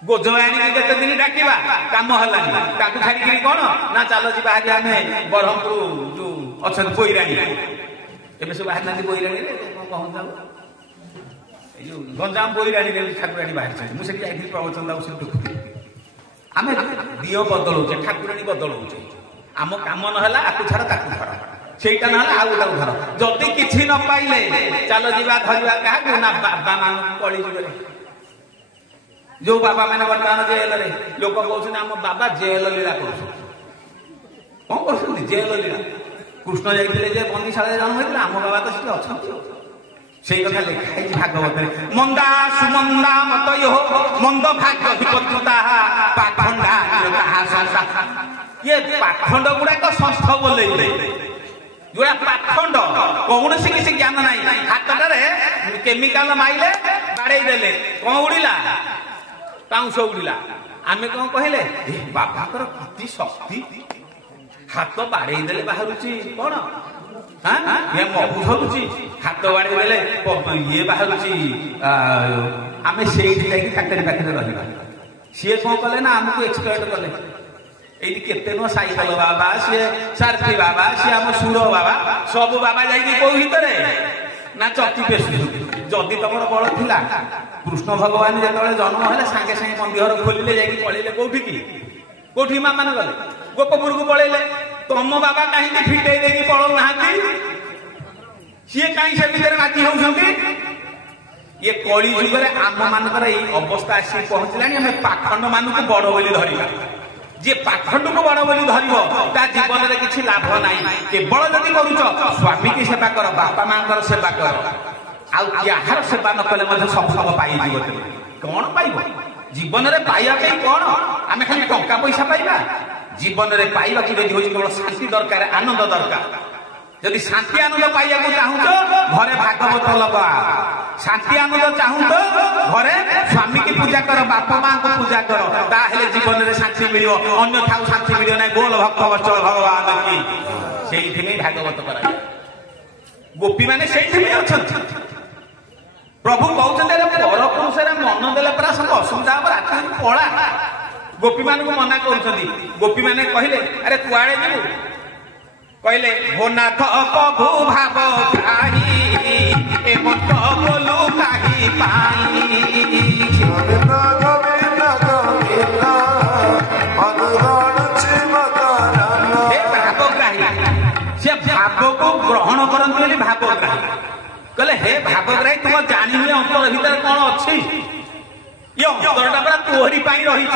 ଗୋଜବାୟାଣୀ କେତେ ଦିନ ଡାକିବା, କାମ ହେଲାନି, ତାଙ୍କୁ ଛାଡିକିରି କଣ ନା ଚାଲ ଯିବା ଆଜି ଆମେ ବ୍ରହ୍ମପୁର ଯୋଉ ଅଛନ୍ତି ବୈରାଣୀ, ଏବେ ସବୁ ବାହାରିନାହାନ୍ତି ବୈରାଣୀରେ, କଣ କହନ୍ତି ଏଇ ଯୋଉ ଗଞ୍ଜାମ ବୈରାଣୀରେ ଠାକୁରାଣୀ ବାହାରିଛନ୍ତି। ମୁଁ ସେଠି ଯାଇଥିଲି ପ୍ରବଚନ ତାକୁ ସେଠି ଦେଖୁଥିଲି। ଆମେ ଦିଅ ବଦଳଉଛେ, ଠାକୁରାଣୀ ବଦଳଉଛେ। ଆମ କାମ ନହେଲା ଆକୁ ଛାଡ ତାକୁ ଧର, ସେଇଟା ନହେଲେ ଆଉ ଗୋଟାକୁ ଧର। ଯଦି କିଛି ନ ପାଇଲେ ଚାଲ ଯିବା ଧରିବା କାହାକୁ ନା ବାବା ମାନଙ୍କୁ କଳିଯୁଗରେ। ଯୋଉ ବାବା ମାନେ ବର୍ତ୍ତମାନ ଜେଲରେ, ଲୋକ କହୁଛନ୍ତି ଆମ ବାବା ଜେଲ ଲୀଳା କରୁଛନ୍ତି। କଣ କରୁଛନ୍ତି? ଜେଲ ଲୀଳା। କୃଷ୍ଣ ଯାଇଥିଲେ ଯେ ବନ୍ଦୀଶାଳାରେ ଜନ୍ମ ହେଇଥିଲେ, ଆମ ବାବା ତ ସେଠି ଅଛନ୍ତି। ସେଇ କଥା ଲେଖା ହେଇଛି ଭାଗବତରେ। ମନ୍ଦା ସୁମନ୍ଦା ମତୟୋ ମନ୍ଦ ଭାଗ୍ୟ ବିପତ୍ତା ପାଖଣ୍ଡା। ଇଏ ପାଖଣ୍ଡ ଗୁଡାକ ସଂସ୍ଥ ବୋଲେଇଲେ, ଯୋଉଟା ପାଖଣ୍ଡ, କୌଣସି କିଛି ଜ୍ଞାନ ନାହିଁ। ହାତଟାରେ କେମିକାଲ ମାଇଲେ, ବାଡେଇ ଦେଲେ, କଣ ଉଡିଲା? ପାଉଁଶ ଉଡିଲା। ଆମେ କଣ କହିଲେ? ବାବାଙ୍କର କି ଶକ୍ତି, हाथ बाड़े देले बाहरुची कौन मधु धरुची हाथ बाड़े देले ये बाहरुची आम से फैक्टरी पाखे रहा सी कौन कले ना आमको एक्सप्लॉइट कले ये केते नुह साइकेल बाबा सी सारथी बाबा सी आम सुर बाबा सब बाबा जाइए कौ भीतर ना चकी पेशु जदि तुम बल था कृष्ण भगवान जो जन्म है सागे सागे मंदिर खोलिले जाइए पलैले कौटी माँ मान गले गोपपुर को पलैले तुम बाबा कहीं फिटे देकी पलौ ना सी कहीं से भितर राजी होती ये कली जुगे आम मानकर ये अवस्था आसी पहुंचला आम पाखंड मान बड़ बोली धरवा जी पाखंड को बड़ बोली धरव ता जीवन में किसी लाभ ना केवल जदि करुच स्वामी की सेवा कर बापा माँ सेवा कर आहार सेवा न कले सब सब पाई कौन पाइब जीवन में पाइबा कौन आम खाली टंका पैसा पाइबा जीवन में पाइबा केवल शांति दरकार आनंद दरकार जदि शांति आनंद पाइबा चाहूच घरे भागवत लगा शांति आनंद चाहू तो घरे स्वामी की पूजा कर बापा माँ को पूजा कर ताहले जीवन में शांति मिल अन्यथा शांति मिल ना गोल भक्त वचल भगवान की से भागवत कर गोपी मैंने से प्रभु कहते पर पुरुष मन देले पूरा सब असुविधा रात पड़ा गोपी मान को मना कर गोपी मैंने कहले अरे कुआड़े जीव कहले हो नाथ प्रभु भाव बोलू कहीं पाई से भाव को ग्रहण करते भावग्राही कहले हे भावग्राही तुम जानी अंतर भीतर कौन अच्छी ये अंतरटा पूरा तोहरी रही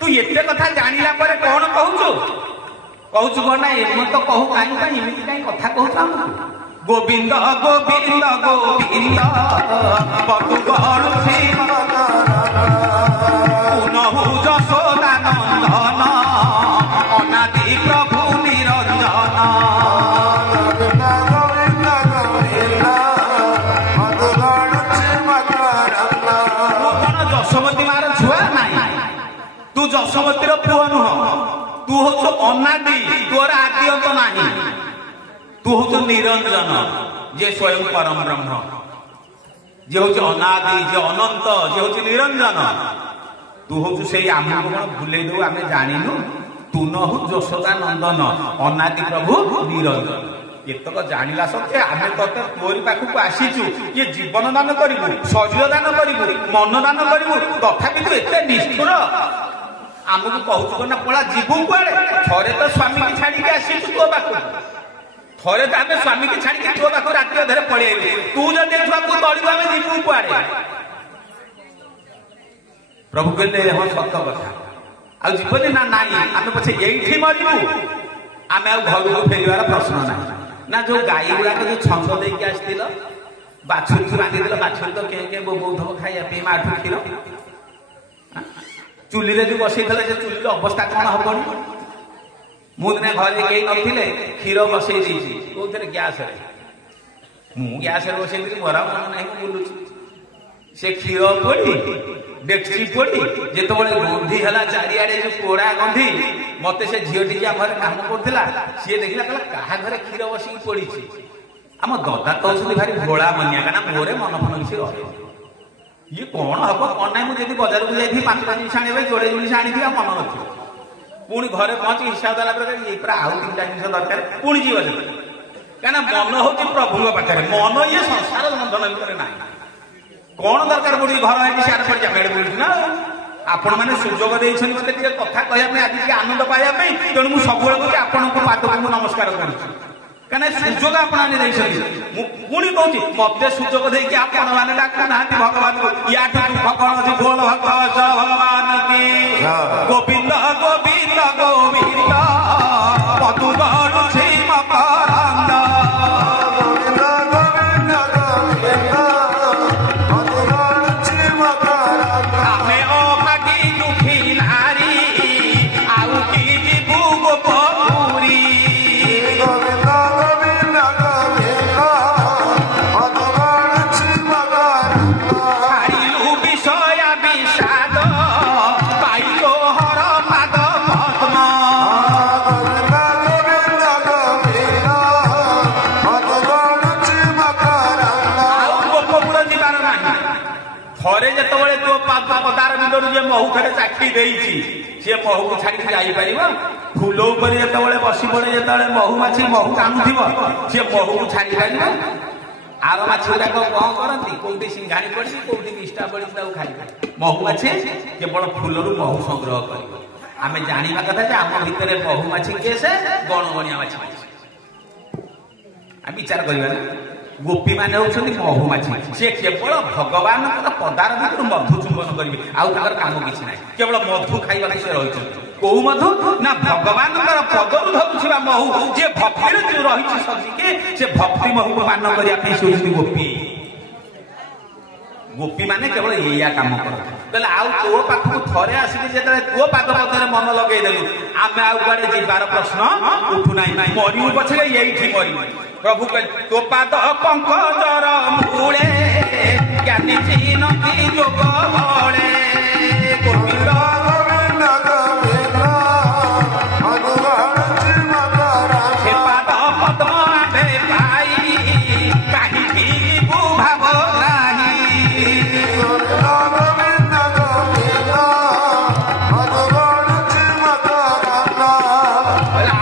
तू एत कथा जानिला पर कौन कहूचु कौन ना एम तो कहू कहीं एमती कहीं कथा कहूँ गोविंद गोविंद गोविंद बतु गरुछि पुनहु यशोदानंदन अनादि प्रभु निरंजन कौन यशोमती मार छुआ नहीं तू यशोमती पुओ नुह तू हूँ अनादि तोर आदि अंत नहीं तू हूँ निरंजन जे स्वयं परम ब्रह्म जे हूँ अनादि जे अनंत जे हूँ निरंजन तू हूँ से आमको कौन भूल दू आम जाणु तू न हूँ यशोदानंदन अनादि प्रभु निरंजन एतक जानिला सत्वे आम ते तोरी पाखक आसीचु ये जीवन दान करू शरीर दान करू मन दान करू तथापि तू एत निष्ठुर आमको कहूँ ना पड़ा जीवू कुआड़े थे तो स्वामी की छाड़ी आसीचु तो पाखक थे तो आम स्वामी की छाड़ी तो पाख राति अधे पड़े तू जब छुआ तलू आम जीवू कुआड़े प्रभु कहते हाँ सत कथा आजीवनी ना नाई आम पछे ये मरबू आम घर को फेरबार प्रश्न ना ना जो गाई गुड़ाक जो छंद देकी आसाल बाछुरी को बांधी देल बाछुरी तो के बोधव खाई माठू क्षीर चुली जो बसई से चुली अवस्था कौन हम मुझे घरे कई नथिले क्षीर बसई कौन गैस मु गैस बसई मोर मन ना बुलूची से क्षीर पोड़ी डेक्ची पोड़ी जो गंधी है चारिड़े जो पोड़ा गंधी मत से झीटी घर काम करा सी देखला क्या घर क्षीर बसिक पड़ी आम ददा कहते भारी भोला मनिया क्या मोरे मन फन किसी रहे ये कौन हम कौन ना मुझे बजार को जाइए 5 जिनिस आने जोड़े जिनिस आनी मन नथी पुणी घरे पहुंची हिसाब देला ये पूरा आउ 3टा जिनिस दरकार पुणी जीव क्या मन हूँ प्रभु पाखे मन ये संसार बंधन भितर ना कौन दरकार पड़ी घर है सियार पड़ मेड़ बुलूँ ना आपण मैंने सुजोग देते मत कथा कहने आज आनंद पाइबा तेणु मुझे सब आपण को पाद को नमस्कार करुँ क्या सुजोग आपने पुणी कहूँ मत सुजोग देकी आपण मैंने डाकू ना भगवान को या भगवान बोल भगवान की गोविंद गोविंद गोविंद पतु गरुछि मकरंद ଥରେ ଯେତେବେଳେ ତୋ ପଦାର ଭିତରୁ ଯେ ମହୁ ଥରେ ଚାଖି ଦେଇଛି ସିଏ ମହୁକୁ ଛାଡ଼ିକି ଯାଇପାରିବ? ଫୁଲ ଉପରେ ଯେତେବେଳେ ବସି ପଡେ, ଯେତେବେଳେ ମହୁମାଛି ମହୁ ଟାଣୁଥିବ ସିଏ ମହୁକୁ ଛାଡ଼ି ପାରିବ? ଆର ମାଛି ଗୁଡାକ କଣ କରନ୍ତି? କୋଉଠି ସିଙ୍ଘାଣି ପଡିଛି, କୋଉଠି ନିଷ୍ଠା ପଡିଛି, ତାକୁ ଖାଇବେ। ମହୁମାଛି କେବଳ ଫୁଲରୁ ମହୁ ସଂଗ୍ରହ କରିବ। ଆମେ ଜାଣିବା କଥା ଯେ ଆମ ଭିତରେ ମହୁମାଛି କିଏ? ସେ ଗଣଗଣିଆ ମାଛି। ଆମେ ବିଚାର କରିବା ନା, ଗୋପୀ ମାନେ ହଉଛନ୍ତି ମହୁମାଛି। ସେ କେବଳ ଭଗବାନଙ୍କର ପଦାର ଭିତରୁ ମଧୁ ଚୁମ୍ବନ କରିବେ, ଆଉ ତାଙ୍କର କାମ କିଛି ନାହିଁ। କେବଳ ମଧୁ ଖାଇବାକୁ ସେ ରହିଛନ୍ତି। କୋଉ ମଧୁ? ନା ଭଗବାନଙ୍କର ପଦରୁ ଧରୁଥିବା ମହୁ, ଯିଏ ଭକ୍ତିରେ ଯୋଉ ରହିଛି ସଜିକି, ସେ ଭକ୍ତି ମହୁକୁ ମାନ କରିବା ପାଇଁ ସେ ହଉଛନ୍ତି ଗୋପୀ। ଗୋପୀ ମାନେ କେବଳ ଏଇଆ କାମ କରନ୍ତି। କହିଲେ ଆଉ ତୋ ପାଖକୁ ଥରେ ଆସିକି ଯେତେବେଳେ ତୋ ପାଦ ମଧ୍ୟରେ ମନ ଲଗେଇଦେଲୁ, ଆମେ ଆଉ କୁଆଡେ ଯିବାର ପ୍ରଶ୍ନ ଉଠୁନାହିଁ। ମରିବୁ ପଛରେ ଏଇଠି ମରିବୁ। ପ୍ରଭୁ କହିଲେ ତୋ ପାଦ ପଙ୍କଜର ମୂଳେ ଜ୍ଞାନୀ ଚିହ୍ନନ୍ତି ଯୋଗ ବଳେ। ସେ ପାଦ ପଦ୍ମ ଆମ୍ଭେ ପାଇ କାହିଁକି ଯିବୁ ଭାବ ନାହିଁ।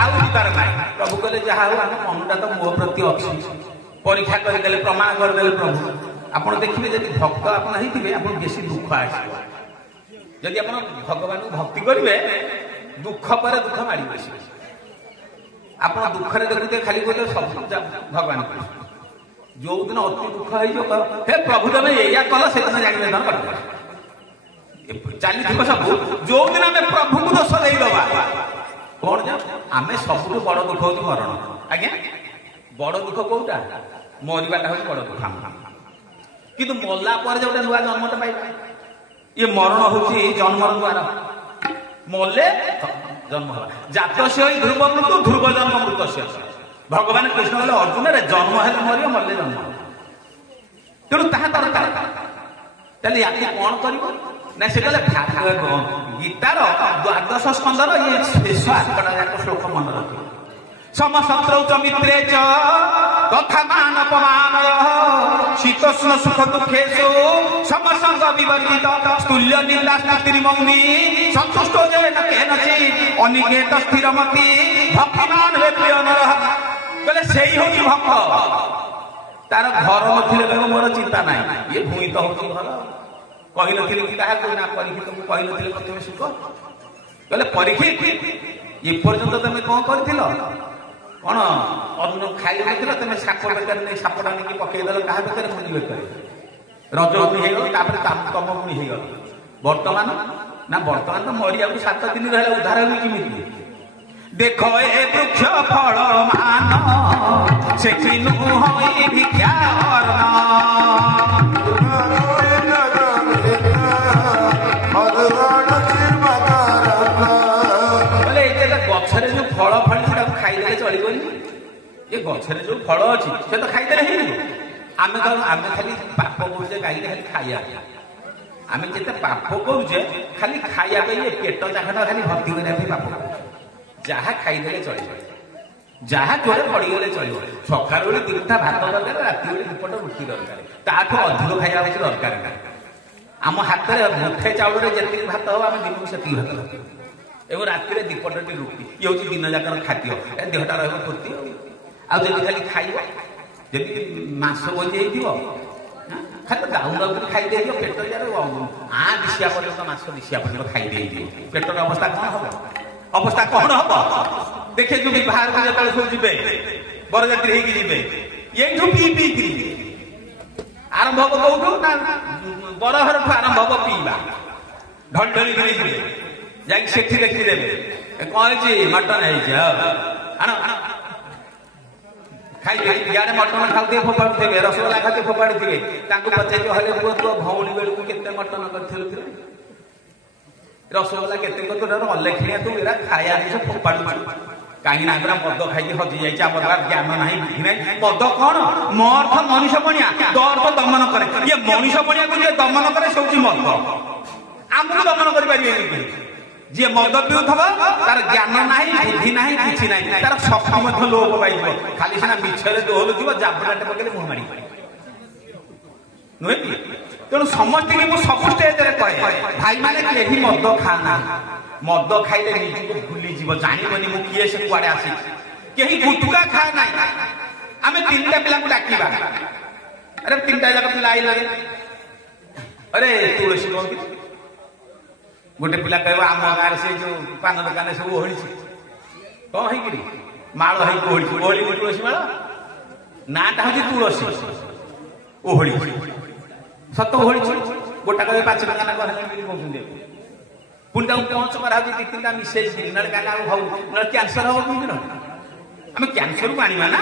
ଆଉ ଯିବାର ନାହିଁ। ପ୍ରଭୁ କହିଲେ ଯାହା ହଉ ଆମ ମନଟା ତ ମୋ ପ୍ରତି ଅଛି, ପରୀକ୍ଷା କରିଦେଲେ, ପ୍ରମାଣ କରିଦେଲେ ପ୍ରଭୁ। ଆପଣ ଦେଖିବେ ଯଦି ଭକ୍ତ ଆପଣ ହେଇଥିବେ, ଆପଣ ବେଶୀ ଦୁଃଖ ଆସିବ। ଯଦି ଆପଣ ଭଗବାନଙ୍କୁ ଭକ୍ତି କରିବେ, ଦୁଃଖ ପରେ ଦୁଃଖ ମାଡ଼ି ବସିବେ। ଆପଣ ଦୁଃଖରେ ଦେଖୁଥିବେ ଖାଲି କହିଲେ ସବୁ ଭଗବାନ କରିବେ। ଯୋଉଦିନ ଅତି ଦୁଃଖ ହେଇଯିବ, ହେ ପ୍ରଭୁ ତମେ ଏଇଆ କଲ, ସେଦିନ ଜାଣିବେ ଧନ କଟିବ। ଚାଲିଥିବ ସବୁ। ଯୋଉଦିନ ଆମେ ପ୍ରଭୁଙ୍କୁ ଦୋଷ ଦେଇଦବା, କଣ ଯା ଆମେ ସବୁଠୁ ବଡ ଦୁଃଖ ହଉଛି ମରଣ। ଆଜ୍ଞା, ବଡ ଦୁଃଖ କୋଉଟା? ମରିବାଟା ହଉଛି ବଡ ଦୁଃଖ। କିନ୍ତୁ ମଲା ପରେ ଯେ ଗୋଟେ ନୂଆ ଜନ୍ମଟେ ପାଇବା, ଇଏ ମରଣ ହଉଛି ଜନ୍ମର ଦ୍ୱାର। ମଲେ ଜନ୍ମ ହବା। ଜାତସ୍ୟ ହି ଧ୍ରୁବ ମୃତ୍ୟୁ, ଧ୍ରୁବ ଜନ୍ମ ମୃତସ୍ୟ। ଭଗବାନ କୃଷ୍ଣ କହିଲେ ଅର୍ଜୁନରେ ଜନ୍ମ ହେଲେ ମରିବ, ମଲେ ଜନ୍ମ ହବ। ତେଣୁ ତାହା ଦରକାର। ତାହେଲେ ୟାକୁ କଣ କରିବ ନା, ସେ କହିଲେ ଗୀତାର 12 ସ୍କନ୍ଧର ଇଏ ଶେଷ 8ଟା ଯାକ ଶ୍ଲୋକ ମନେ ରଖିବ। ସମଶତ୍ରୌ ଚ ମିତ୍ରେ ଚ ତଥା ମାନପମାନ ଶୀତୋଷ୍ଣ ସୁଖ ଦୁଃଖେଷୁ ସମସଙ୍ଗ ବିବର୍ଜିତ ତୁଲ୍ୟ ନିନ୍ଦା ସ୍ଥିତିର୍ମୌନି ସନ୍ତୁଷ୍ଟ ଯେନ କେନଚିତ୍ ଅନିକେତ ସ୍ଥିରମତି ଭକ୍ତିମାନ ବେ ପ୍ରିୟ ନରଃ। କହିଲେ ସେଇ ହଉଛି ଭକ୍ତ। ତାର ଘର ନଥିଲେ କହିବ ମୋର ଚିନ୍ତା ନାହିଁ, ଇଏ ଭୂଇଁ ତ ହଉଛି ଘର। କହିନଥିଲି କି କାହାକୁ? ନା ପରୀକ୍ଷିତ ମୁଁ କହିନଥିଲି ପ୍ରଥମେ ସୁଖ। କହିଲେ ପରୀକ୍ଷିତ ଏପର୍ଯ୍ୟନ୍ତ ତମେ କଣ କରିଥିଲ? କଣ ଅନ୍ନ ଖାଇନଥିଲ? ତମେ ସାପ ବେକରେ ନେଇ ସାପଟା ନେଇକି ପକେଇଦେଲ କାହା ବେକରେ? ମୁନି ବେକରେ। ରଜ ମୁନି ହେଇଗଲ, ତାପରେ ତମ ମୁନି ହେଇଗଲ। ବର୍ତ୍ତମାନ ନା, ବର୍ତ୍ତମାନ ତ ମରିବାକୁ 7 ଦିନ ରହିଲା, ଉଦ୍ଧାର ହେବି କେମିତି? ଦେଖ ଏ ବୃକ୍ଷ ଫଳ ମାନ ସେଠି ନୁହଁ ଭିକ୍ଷା ଅର୍ଣ୍ଣ। ଗଛରେ ଯୋଉ ଫଳ ଫଳିଛି ତାକୁ ଖାଇଦେଲେ ଚଳିବନି? ଏ ଗଛରେ ଯୋଉ ଫଳ ଅଛି ସେ ତ ଖାଇଦେଲେ ହେଇଯିବ। ଆମେ ଖାଲି ପାପ କରୁଛେ ଗାଈରେ ଖାଲି ଖାଇବା। ଆମେ ଯେତେ ପାପ କରୁଛେ ଖାଲି ଖାଇବା ପାଇଁ, ଏ ପେଟ ଯାକଟା ଖାଲି ଭର୍ତ୍ତି କରିବା ପାଇଁ ପାପ କରୁଛେ। ଯାହା ଖାଇଦେଲେ ଚଳିବ, ଯାହା ଜୋରେ ପଡିଗଲେ ଚଳିବ। ସକାଳ ବେଳେ 3ଟା ଭାତ ଦରକାର, ରାତି ବେଳେ 2 ପଟ ରୁଟି ଦରକାର, ତାଠୁ ଅଧିକ ଖାଇବା କିଛି ଦରକାର ନାହିଁ। ଆମ ହାତରେ ମୁଠେ ଚାଉଳରେ ଯେତିକି ଭାତ ହବ, ଆମେ ଦିନକୁ ସେତିକି ଭାତ ରଖିବୁ। ଏବଂ ରାତିରେ 2 ପଟଟି ରୁଟି। ଇଏ ହଉଛି ଦିନ ଯାକର ଖାଦ୍ୟ। ଏ ଦେହଟା ରହିବ ଫୁର୍ତ୍ତି। ଆଉ ଯଦି ଖାଲି ଖାଇବ, ଯଦି ମାଂସ ବଞ୍ଚି ହେଇଥିବ, ଖାଲି ଗାଉଁ ଗାଉ କରି ଖାଇ ଦେଇଯିବ, ପେଟ ଦିଶିଆ ପର୍ଯ୍ୟନ୍ତ, ମାଂସ ଦିଶିଆ ପର୍ଯ୍ୟନ୍ତ ଖାଇ ଦେଇଯିବ, ପେଟର ଅବସ୍ଥା କଣ ହବ? ଅବସ୍ଥା କଣ ହବ? ଦେଖେ ଯୋଉ ବାହାରକୁ ଯେତେବେଳେ ସବୁ ଯିବେ, ବରଯାତ୍ରୀ ହେଇକି ଯିବେ, ଏଇଠୁ ପିଇକିରି ଆରମ୍ଭ ହବ କୋଉଠୁ? ନା ବରଘରଠୁ ଆରମ୍ଭ ହବ ପିଇବା। ଢଳି ଢଳିକିରି ଯିବେ, ଯାଇକି ସେଠି ଦେଖିଦେବେ କଣ ହେଇଛି? ମଟନ ହେଇଛି, ଆଣ ଖାଇ ଇଆଡେ ମଟନ ଖାଉଥିବେ, ଫୋପାଡୁଥିବେ, ରସଗୋଲା ଖାଉଥିବେ, ଫୋପାଡୁଥିବେ। ତାଙ୍କୁ ପଚାରିବ, ହେଲେ ପୁଅ ତୋ ଭଉଣୀ ବେଳକୁ କେତେ ମଟନ କରିଥିଲୁ? ରସଗୋଲା କେତେ କରିଥିଲୁ? ଅଲେଖିଆ ତୁ ଏରା ଖାଇବା ଜିନିଷ ଫୋପାଡୁଛୁ। କାହିଁକି ନା ପୁରା ମଦ ଖାଇକି ହଜି ଯାଇଛି, ଆମର ଜ୍ଞାନ ନାହିଁ, ବୁଦ୍ଧି ନାହିଁ। ମଦ କଣ? ମ ଅର୍ଥ ମଣିଷ ପଣିଆ, ଦ ଅର୍ଥ ଦମନ କରେ। ଇଏ ମଣିଷ ପଣିଆକୁ ଯିଏ ଦମନ କରେ ସେ ହଉଛି ମଦ। ଆମକୁ ଦମନ କରିପାରିବେନି। ଯିଏ ମଦ ପିଉଥିବ ତାର ଜ୍ଞାନ ନାହିଁ, ବୁଦ୍ଧି ନାହିଁ, କିଛି ନାହିଁ, ତାର ଶକ୍ତି ମଧ୍ୟ ଲୋପ ପାଇଯିବ। ଖାଲି ସିନା ମିଛରେ ଦୋହଲୁଥିବ, ଜାବୁଡାଟେ ପକେଇଲେ ମୁହଁ ମାଡ଼ି ନୁହେଁ କି? तेणु समस्त सब स्टेज कहे भाई मैंने कहीं मद खाना मद खाइले निजी भूली जीव जानबनी मु किए से कुआड़े आसी कहीं गुटुका खाए ना आम 3टा पिला डाकवा अरे 3टा जाक पिला आई लगे अरे तुलसी कौन कि गोटे पिला कह आम गाँव से जो पान दुकान सब ओहली कौन है माल है ओहली तुलसी माल नाटा हूँ तुलसी ओहली सत ओहली गोटा कहे 5 टका ना कहते पुणी पहुँच करा 2-3टा मिसेज ना कैंसर हम कि आम कैंसर को आना ना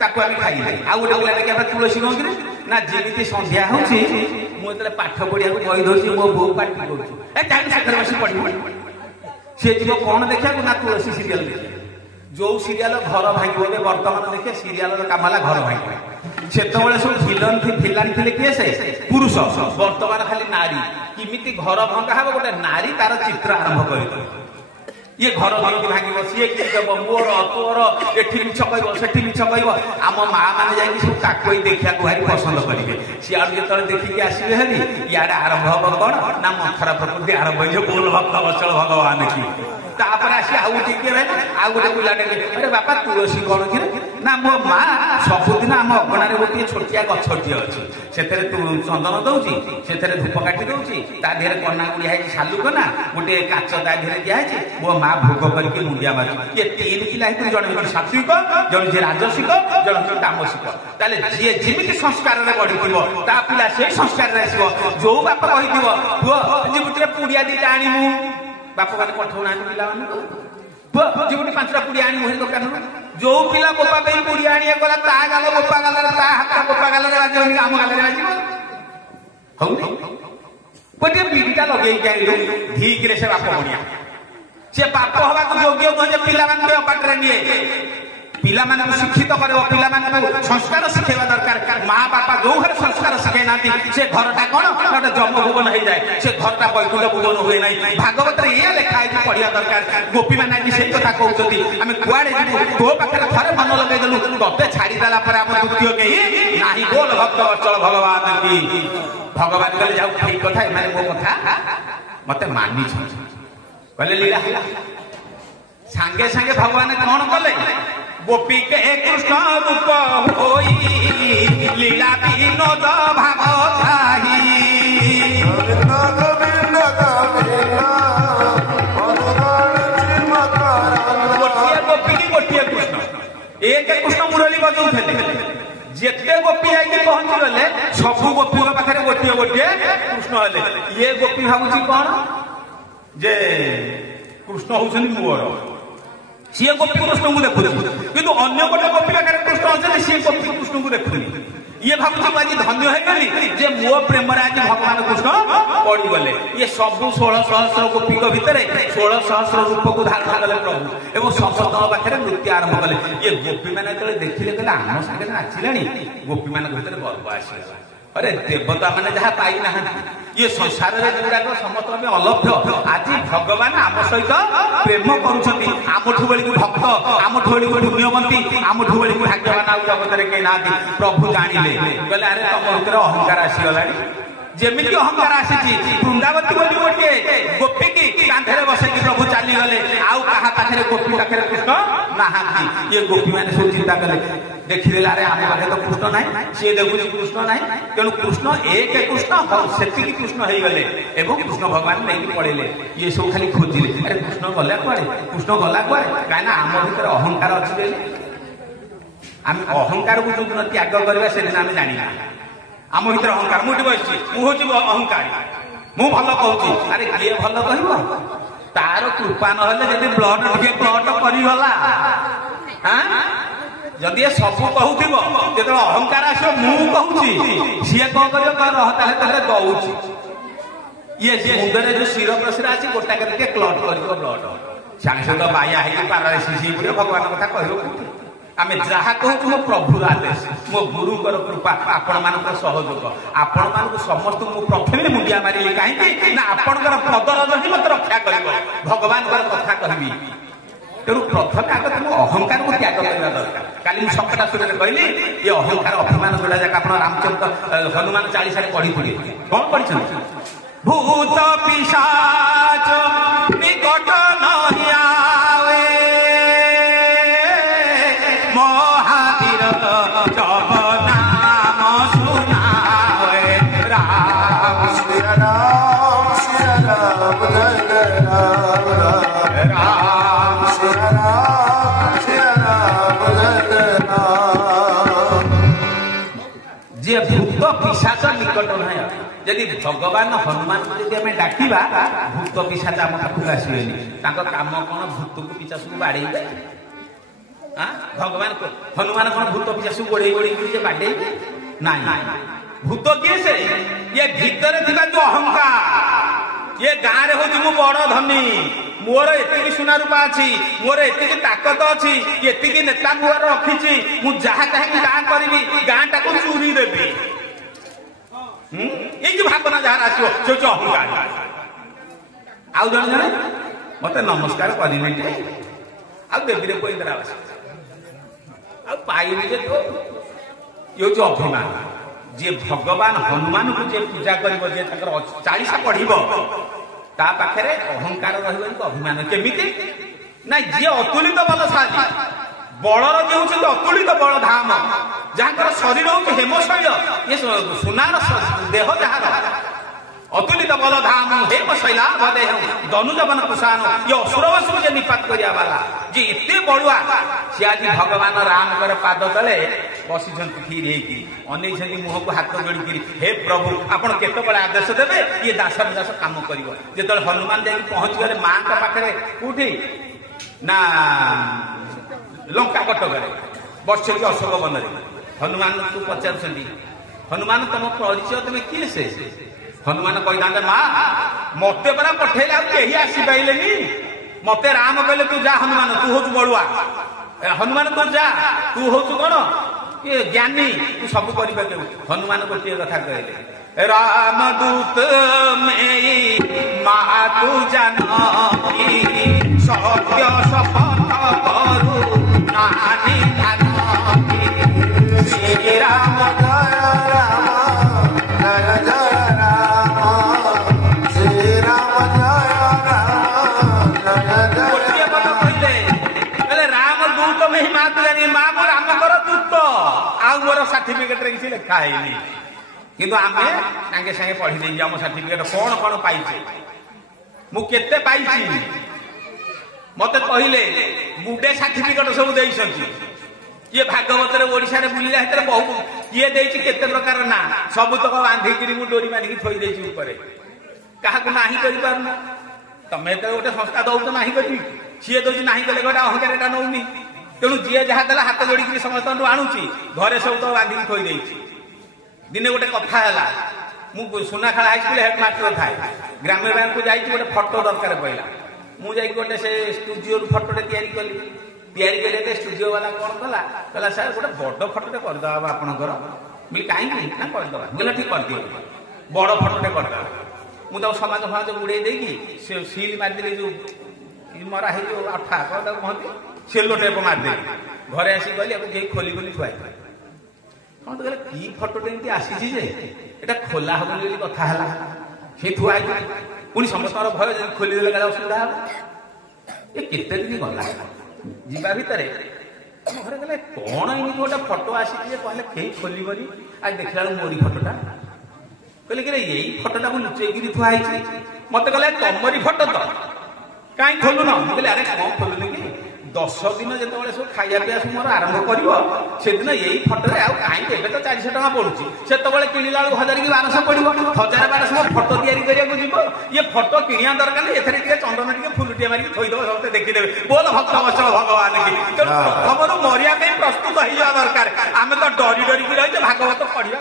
ताको आम खाइले आउ गोटे पिला देखिए तुलसी कौन कि ना जमी सन्ध्या मुझे पाठ पढ़िया कही दौर मो बो पाठ कर पढ़ी सी जीव कौन देखा ना तुलसी सीरियल देखे जो सीरियल घर भांगे बर्तमान देखे सीरियल काम है घर भांगे से सब फिलान थे किए से पुरुष बर्तमान खाली नारी किमिति घर भंगा हे गोटे नारी तार चित्र आरंभ कर ये घर भांगी भांग सी मोर तोर एठी मिछ कह सेठी मिछ कह आम माँ मैंने जाकि सब ताको देखा भारी पसंद करेंगे सियाड़ जो देखिकी आसवे हेरी इे आरंभ हम कौन ना मथुरा प्रकृति आरंभ हो बोल भक्त वत्सल भगवान की तापर आसी आउ टिके आउ गोटे पिलाटे अरे बापा तुलसी कौन कि ना मो माँ सबुदिन आम अगणार गोटे छोटिया गछटिए अच्छी से चंदन दौची से धूप काटी दौची ता देहरे कना गुड़िया है सालुकना गोटे काच ता देहरे दिखाई मो माँ भोग करके मुंडिया मारी ये 3 पिला जन सात्विक जन से राजसिक जन से तामसिक ताले जी जमी संस्कार बढ़ी ता पिला से संस्कार आसो जो बाप कही पुओ गोटे पुड़िया 2टा आनीमु बाप मैंने पठाऊना पिला जो 5टा पुड़िया आनी मुझे दुकान जो पिला बोपा पे पुड़िया आनी गला ता गाल बोपा गाल ता हाथ बोपा गाल बाजी आम गाल बाजी गोटे बिटा लगे ठीक से बाप बढ़िया से बाप हवा योग्य नुहे पिला बाटे निए पिला शिक्षित कर पिला संस्कार शिखेवा दरकार माँ बापा जो घर संस्कार शिखे ना से घरटा कौन गोटे जम भुवन हो जाए से घरटा बैकुंठ भुवन हुए ना भागवत ये लिखा है पढ़िया दरकार गोपी मैंने आज से कथा कहते आम कुआड़े जीवु तो पाखे थे मन लगेदेलु ते छाड़देला आम द्वितीय कहीं ना बोल भक्त वत्सल भगवान की भगवान कहले जाऊ ठीक कथा मैंने मो कथा मत मानी कहले लीला सांगे सांगे भगवान कौन कले गोपी के कृष्ण रूप होई लीला विनोद भागवताही गोटिए गोपी की गोटिए कृष्ण एक कृष्ण मुरली बजाऊे जिते गोपी आई पहुंची गले सबू गोपी पाखे गोटे गोटे कृष्ण हेले ये गोपी भावुची कौन जे कृष्ण होउछन मोर सी गोपी कृष्ण को देखु किंतु अन्य गोटे गोपी पाखे कृष्ण अच्छे सी गोपी कृष्ण को देखुनी ये भावुची आज धन्य है जे मो प्रेम आज भगवान कृष्ण पड़ी गले ये सब 16 सहस्र गोपी भितर 16 सहस्र रूप को धारण कले प्रभु एवं समस्त पाखे नृत्य आरंभ कले ये गोपी मैंने देखिले कहले आम सागे नाचिले गोपी मान भर गर्व आसला अरे देवता मैंने जहाँ पाई ना ये संसार में गुड़ाक समस्त अलभ्य आज भगवान आम सहित प्रेम करुँच आमठू बेलू भक्त आमठू बेलू पुण्यवंती आमठू बेलू भाग्यवान आउ जगत में कहीं ना प्रभु जानिले कहले अरे तुम भर अहंकार आसीगला जमीक अहंकार आसी वृंदावती बोली गोटे गोपी की कांधे बसैकी प्रभु चलीगले आउ कहा पाखे गोपी पाखे कृष्ण ना ये गोपी मैंने सब चिंता कले देखिदे अरे आम पाखे तो कृष्ण ना सी देखुच कृष्ण ना तेणु कृष्ण एक कृष्ण से कृष्ण हो गले एवं कृष्ण भगवान नहीं पड़े ये सब खाली खोजिले अरे कृष्ण गला कुआड़े कृष्ण गला कुआड़े कहीं आम भर अहंकार अच्छे आम अहंकार को जो दिन त्याग करवा से दिन आम जाना आम भर अहंकार मुझे बसी मुझे अहंकारी मु भल कहूँ अरे किए भल कह तार कृपा ना जब ब्लड टे ब्लड करगला जदि सब कहूब जो अहंकार आस मुझे सी कौन कर दौर ये मुंडे जो शिर प्रशिर अच्छी गोटा के क्लट कर ब्लड सांगे सांगे बाया है पारालिसिस भगवान कथा कह आम जहाँ कहूँ मो प्रभुर आदेश मो गुरुकर कृपा आपण मान सहयोग आपण मान समस्त प्रथम मुंडिया मारे कहीं ना आपणकर पदरज ही मत रक्षा कर भगवान कथा कहबी तेणु प्रथम आगे तुम अहंकार को त्याग करने दरकार କାଲି ମୁଁ ସକଟା ସୁରରେ କହିଲି ଏ ଅହଙ୍କାର ଅଭିମାନ ଯୋଉଟା ଯାକ ଆପଣ ରାମଚନ୍ଦ୍ର ହନୁମାନ ଚାଳିଶାରେ ପଢିଥିଲେ କଣ ପଢିଛନ୍ତି? ଭୂତ ପିଶାଚ ନିକଟ ନହି ଆଏ ମହାବୀର ଜବ ନାମ ଶୁଣାଏ ରାମ श्री राम श्री राम जय राम राम श्री राम जय राम। जे भूत पिशाच निकट नय यदि भगवान हनुमान को यदि आम डाकिबा भूत पिशाच आम पाखक आसबेनि तांको काम कौन भूत को पिशाच को बाड़ेबे भगवान हनुमान कौन भूत पिशाच को गोड़े गोड़े बाड़ेबे ना भूत किए से ये भीतर थिबा जो अहंकार ये गाँ रे होची मु बड़ धनी मोर एतिकी सुना रूपा अच्छी मोर एतिकी ताकत अच्छी एतिकी नेता मुहर रखी मु जहाँ चाहे गाँ करी गाँ टाक चूरी देवी ये जो भावना जहाँ आसो से अहंकार आउ जन जन मत नमस्कार करनी देवी रे कोई इंदिरा पाइनी जे तो ये हूँ अभिमान जे भगवान हनुमान को जे पूजा करिवो जे ताकर 40 पढ़िबो ता पाखरे अहंकार रहबो अभिमान केमिति ना जे अतुलित बलशाली बलर जे होछ अतुलित बल धाम जहाँकर शरीर होछ हेमशैल ये सुनार देह जहाँ अतुलित बल धाम हेमशैला भदे दनुजवन कुशान ये असुरवसु जे निपात करिया वाला जे एते बड़ुआ से आज भगवान राम कर पाद तले बसी खीर होगी अनेक मुह को हाथ जोड़ी हे प्रभु आपण केतबेले आदेश देवे ये दास दास काम कर जो हनुमान जा पहुंच गले माँ का पाखे कौटी ना लंका कटक बस अशोक वन हनुमान को पचार हनुमान तुम परिचय तुम किए से हनुमान कही माँ मत परा पठेले आई आसीपारे मत राम कहले तू जा हनुमान तू हूँ बड़ुआ हनुमान तू जा तू हूँ कौन ये ज्ञानी तू सब कर हनुमान गोटे कथा कहले राम दूत में माँ तू जानकी सत्य शपथ करू नानी जानकी श्री राम जय राम जय जय राम श्री राम जय राम जय जय गोटे पद कहले राम दूत में ही माँ तू जानी माँ को राम कर दूत आ मोर सर्टिफिकेट रे किसी लिखा है किंतु आमे संगे संगे पढ़ी दे हम सर्टिफिकेट कौन कौन पाइछे मु केते पाइछि मते कहले गुडे सर्टिफिकेट सब देइछंती ये भागवत रे ओडिसा रे बुलिला हेतरे बहु किए देइछि केते प्रकार ना सब तक बांधी करी मु डोरी मारी थोई देइछि ऊपर काहा को नाही करि पारना तमे त गोटे संस्था दउत नाही करी सिए दोछि नाही कले गोटा अहंकार एटा नउनी तेणु जी जहाँ देला हाथ जोड़ी समस्त आणुची घरे सब तो बांधिक थोई देइछि दिने गोटे कथा है मु सुनाखाला हाईस्कूल हेडमास्टर थाए ग्राम्य बैंक को जाइए गोटे फटो दरकार पड़ा मुझे गोटे से स्टूडियो फटोटे तैयारी स्टूडियो वाला कौन कला कहला सर गोटे बड़ फटोटे करदे आपंकर बोली कहीं ना करदे बोला ठीक करदिए बड़ फटोटे करदे मुझे समाज समाज बुड़े देकी सिल मारिदेली जो मरा है जो अठा कौन कहते सेलो टेप मारिदे घरे आसी कहली खोली खोली थुआई कौन तो कि फटोटे एमती आसी एटा खोला हम कथा है सी थुआ पुणी समस्त भय खोलीदे क्या असुविधा हे ये केते दिन गला जीवा भितर घर कहले कौन एमती गोटे फटो आसी कहले कहीं खोलबनी आज देखला मोरी फटोटा कहले कि यही फटोटा को लुचेक थुआई मत कहले तमरी फटो तो कहीं खोलुन कहले अरे कौन खोलुन कि 10 दिन जो सब खाया पीया सब मोर आरंभ कर यही फटोरे आउ कहीं तो 400 टका पड़ुची से किणला 1000 कि 1200 पड़ो 1000-1200 फटो या ये फटो किणिया दरकार ए चंदन टे फुलटिया मारिक थोईदेव समस्त देखीदेवे बोल भक्त वत्सल भगवान की तेणु प्रथम मरिया प्रस्तुत हो दरकार आम तो डरी डरिकी रही भागवत पढ़ा